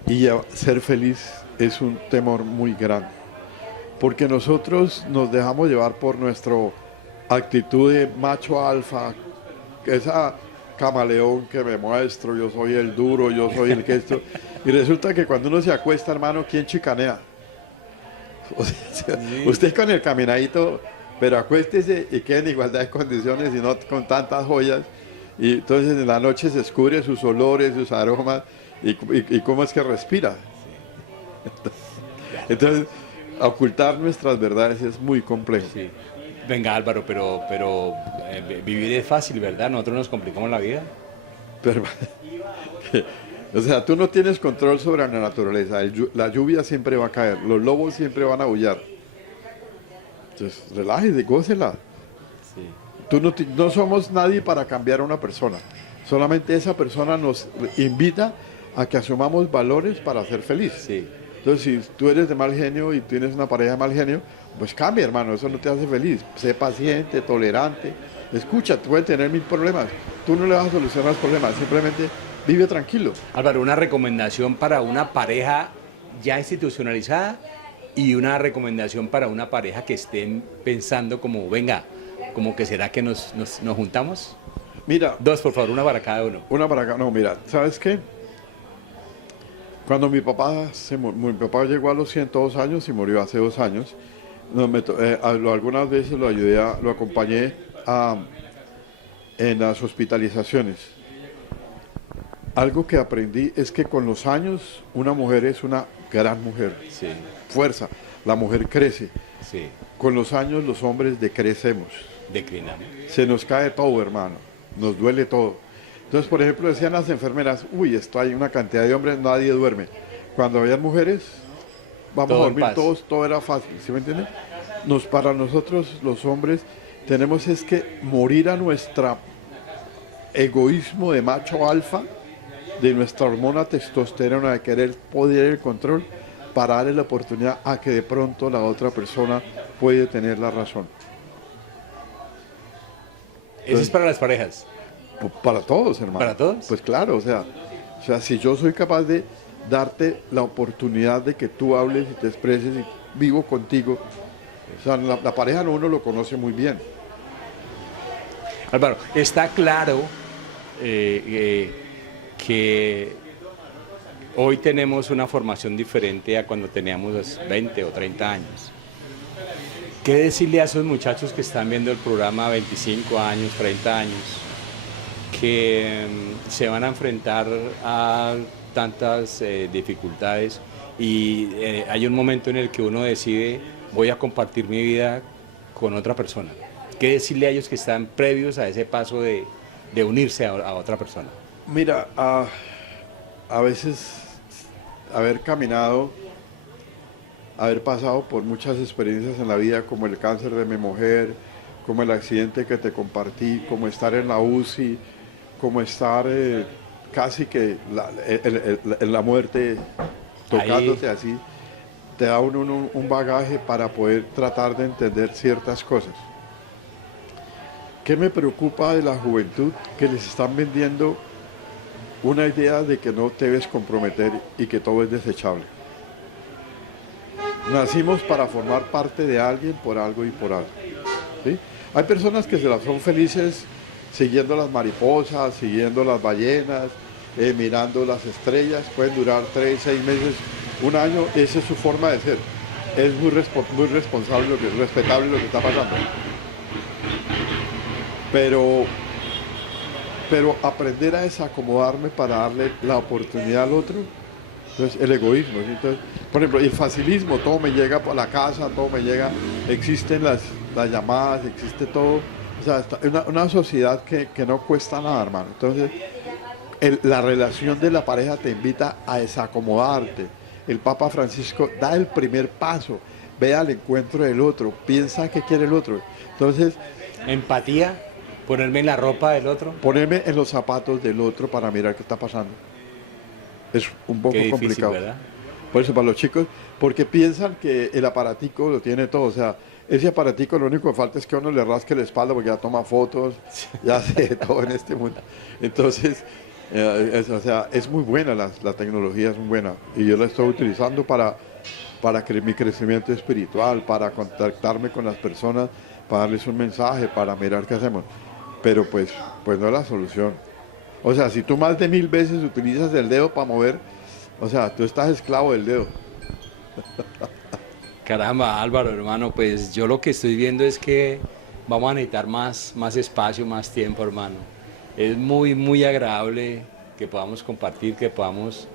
Y ser feliz es un temor muy grande. Porque nosotros nos dejamos llevar por nuestra actitud de macho alfa, esa camaleón que me muestro, yo soy el duro, yo soy el que esto. Y resulta que cuando uno se acuesta, hermano, ¿quién chicanea? O sea, usted con el caminadito, pero acuéstese y quede en igualdad de condiciones y no con tantas joyas. Y entonces en la noche se descubre sus olores, sus aromas y cómo es que respira. Entonces, ocultar nuestras verdades es muy complejo. Sí. Venga, Álvaro, pero vivir es fácil, ¿verdad? Nosotros nos complicamos la vida. Pero, o sea, tú no tienes control sobre la naturaleza. La lluvia siempre va a caer, los lobos siempre van a aullar. Entonces, relájese, gócela. Sí. Tú no somos nadie para cambiar a una persona. Solamente esa persona nos invita a que asumamos valores para ser feliz. Sí. Entonces, si tú eres de mal genio y tienes una pareja de mal genio, pues cambia, hermano, eso no te hace feliz. Sé paciente, tolerante. Escucha, tú puedes tener 1000 problemas. Tú no le vas a solucionar los problemas, simplemente vive tranquilo. Álvaro, una recomendación para una pareja ya institucionalizada y una recomendación para una pareja que estén pensando como, venga, como que será que nos juntamos. Mira, 2, por favor, una para cada uno. una para acá. No, mira, ¿sabes qué? Cuando mi papá llegó a los 102 años y murió hace 2 años, algunas veces lo ayudé, lo acompañé en las hospitalizaciones. Algo que aprendí es que con los años una mujer es una gran mujer. Sí, Fuerza, la mujer crece. sí, Con los años los hombres decrecemos. declinamos. Se nos cae todo, hermano. Nos duele todo. Entonces, por ejemplo, decían las enfermeras, uy, esto hay una cantidad de hombres, nadie duerme. Cuando había mujeres, vamos Todo a en dormir paz. todos, todo era fácil, ¿sí me entienden? Para nosotros, los hombres, tenemos es que morir a nuestro egoísmo de macho alfa, de nuestra hormona testosterona, de querer poder el control, para darle la oportunidad a que de pronto la otra persona puede tener la razón. Eso es para las parejas. Para todos, hermano. ¿Para todos? Pues claro, o sea, si yo soy capaz de darte la oportunidad de que tú hables y te expreses y vivo contigo, o sea, la pareja uno lo conoce muy bien. Álvaro, está claro que hoy tenemos una formación diferente a cuando teníamos 20 o 30 años. ¿Qué decirle a esos muchachos que están viendo el programa 25 años, 30 años, que se van a enfrentar a tantas dificultades y hay un momento en el que uno decide, voy a compartir mi vida con otra persona? ¿Qué decirle a ellos que están previos a ese paso de unirse a otra persona? Mira, a veces haber caminado, haber pasado por muchas experiencias en la vida, como el cáncer de mi mujer, como el accidente que te compartí, como estar en la UCI, como estar casi que en la muerte tocándote Ahí. así, te da un bagaje para poder tratar de entender ciertas cosas. ¿Qué me preocupa de la juventud? Que les están vendiendo una idea de que no te debes comprometer y que todo es desechable. Nacimos para formar parte de alguien por algo y por algo, ¿sí? Hay personas que son felices siguiendo las mariposas, siguiendo las ballenas, mirando las estrellas, pueden durar 3, 6 meses, un año, esa es su forma de ser. Es muy responsable, respetable lo que está pasando. Pero aprender a desacomodarme para darle la oportunidad al otro, entonces el egoísmo, ¿sí? Entonces, por ejemplo, el facilismo, todo me llega por la casa, todo me llega, existen las llamadas, existe todo, o sea, una sociedad que no cuesta nada, hermano. Entonces, la relación de la pareja te invita a desacomodarte. El Papa Francisco da el primer paso, ve al encuentro del otro, piensa qué quiere el otro. Entonces, Empatía, ponerme en la ropa del otro. ponerme en los zapatos del otro para mirar qué está pasando. Es un poco Qué difícil, complicado. ¿verdad? Por eso para los chicos, porque piensan que el aparatico lo tiene todo, o sea, ese aparatico lo único que falta es que uno le rasque la espalda porque ya toma fotos, ya hace todo en este mundo. Entonces, o sea, es muy buena, la tecnología es muy buena y yo la estoy utilizando para mi crecimiento espiritual, para contactarme con las personas, para darles un mensaje, para mirar qué hacemos. Pero pues no es la solución. O sea, si tú más de 1000 veces utilizas el dedo para mover, o sea, tú estás esclavo del dedo. Caramba, Álvaro, hermano, pues yo lo que estoy viendo es que vamos a necesitar más espacio, más tiempo, hermano. Es muy, muy agradable que podamos compartir, que podamos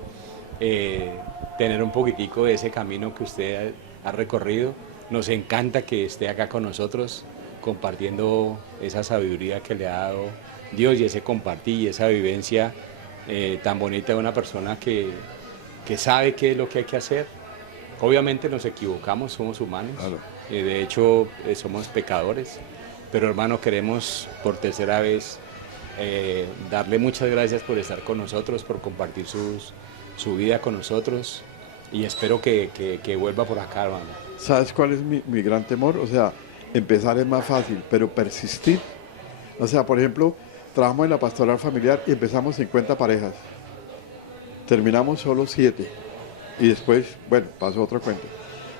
tener un poquitico de ese camino que usted ha recorrido. Nos encanta que esté acá con nosotros compartiendo esa sabiduría que le ha dado Dios y ese compartir y esa vivencia tan bonita de una persona que sabe qué es lo que hay que hacer. Obviamente nos equivocamos, somos humanos, Claro. De hecho somos pecadores, pero hermano, queremos por tercera vez darle muchas gracias por estar con nosotros, por compartir su vida con nosotros y espero que vuelva por acá, hermano. ¿Sabes cuál es mi gran temor? O sea, empezar es más fácil, pero persistir. O sea, por ejemplo, trabajamos en la pastoral familiar y empezamos 50 parejas. Terminamos solo 7. Y después, bueno, pasó otro cuento.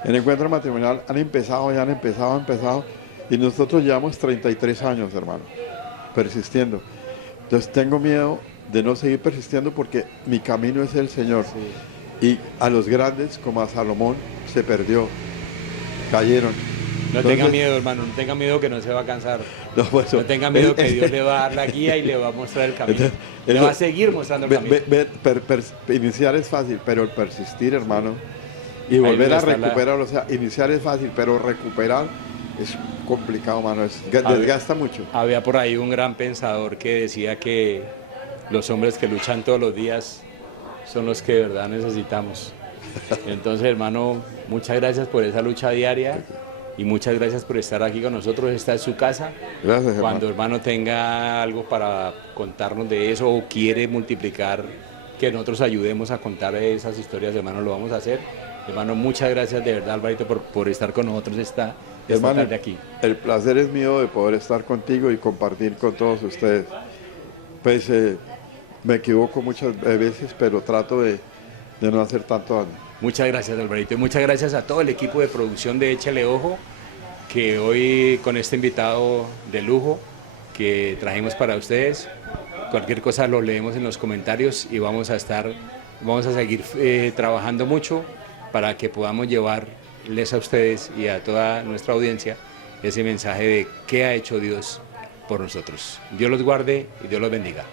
En encuentro matrimonial han empezado. Y nosotros llevamos 33 años, hermano, persistiendo. Entonces tengo miedo de no seguir persistiendo porque mi camino es el Señor. Sí. y a los grandes como a Salomón se perdió, cayeron. No tenga miedo, hermano, no tenga miedo que no se va a cansar. No, pues, no tenga miedo que Dios le va a dar la guía y le va a mostrar el camino. Le va a seguir mostrando el camino. Iniciar es fácil, pero el persistir, hermano, y volver a recuperar, o sea, iniciar es fácil, pero recuperar es complicado, mano, desgasta mucho. Había por ahí un gran pensador que decía que los hombres que luchan todos los días son los que de verdad necesitamos. Entonces, hermano, muchas gracias por esa lucha diaria y muchas gracias por estar aquí con nosotros. Esta es su casa. Gracias, hermano. Cuando hermano tenga algo para contarnos de eso o quiere multiplicar, que nosotros ayudemos a contar esas historias, hermano, lo vamos a hacer. Hermano, muchas gracias de verdad, Alvarito, por estar con nosotros esta tarde aquí. El placer es mío de poder estar contigo y compartir con todos ustedes. Pues me equivoco muchas veces, pero trato de no hacer tanto daño. Muchas gracias, Alvarito, y muchas gracias a todo el equipo de producción de Échale Ojo, que hoy con este invitado de lujo que trajimos para ustedes, cualquier cosa lo leemos en los comentarios y vamos a seguir trabajando mucho para que podamos llevarles a ustedes y a toda nuestra audiencia ese mensaje de qué ha hecho Dios por nosotros. Dios los guarde y Dios los bendiga.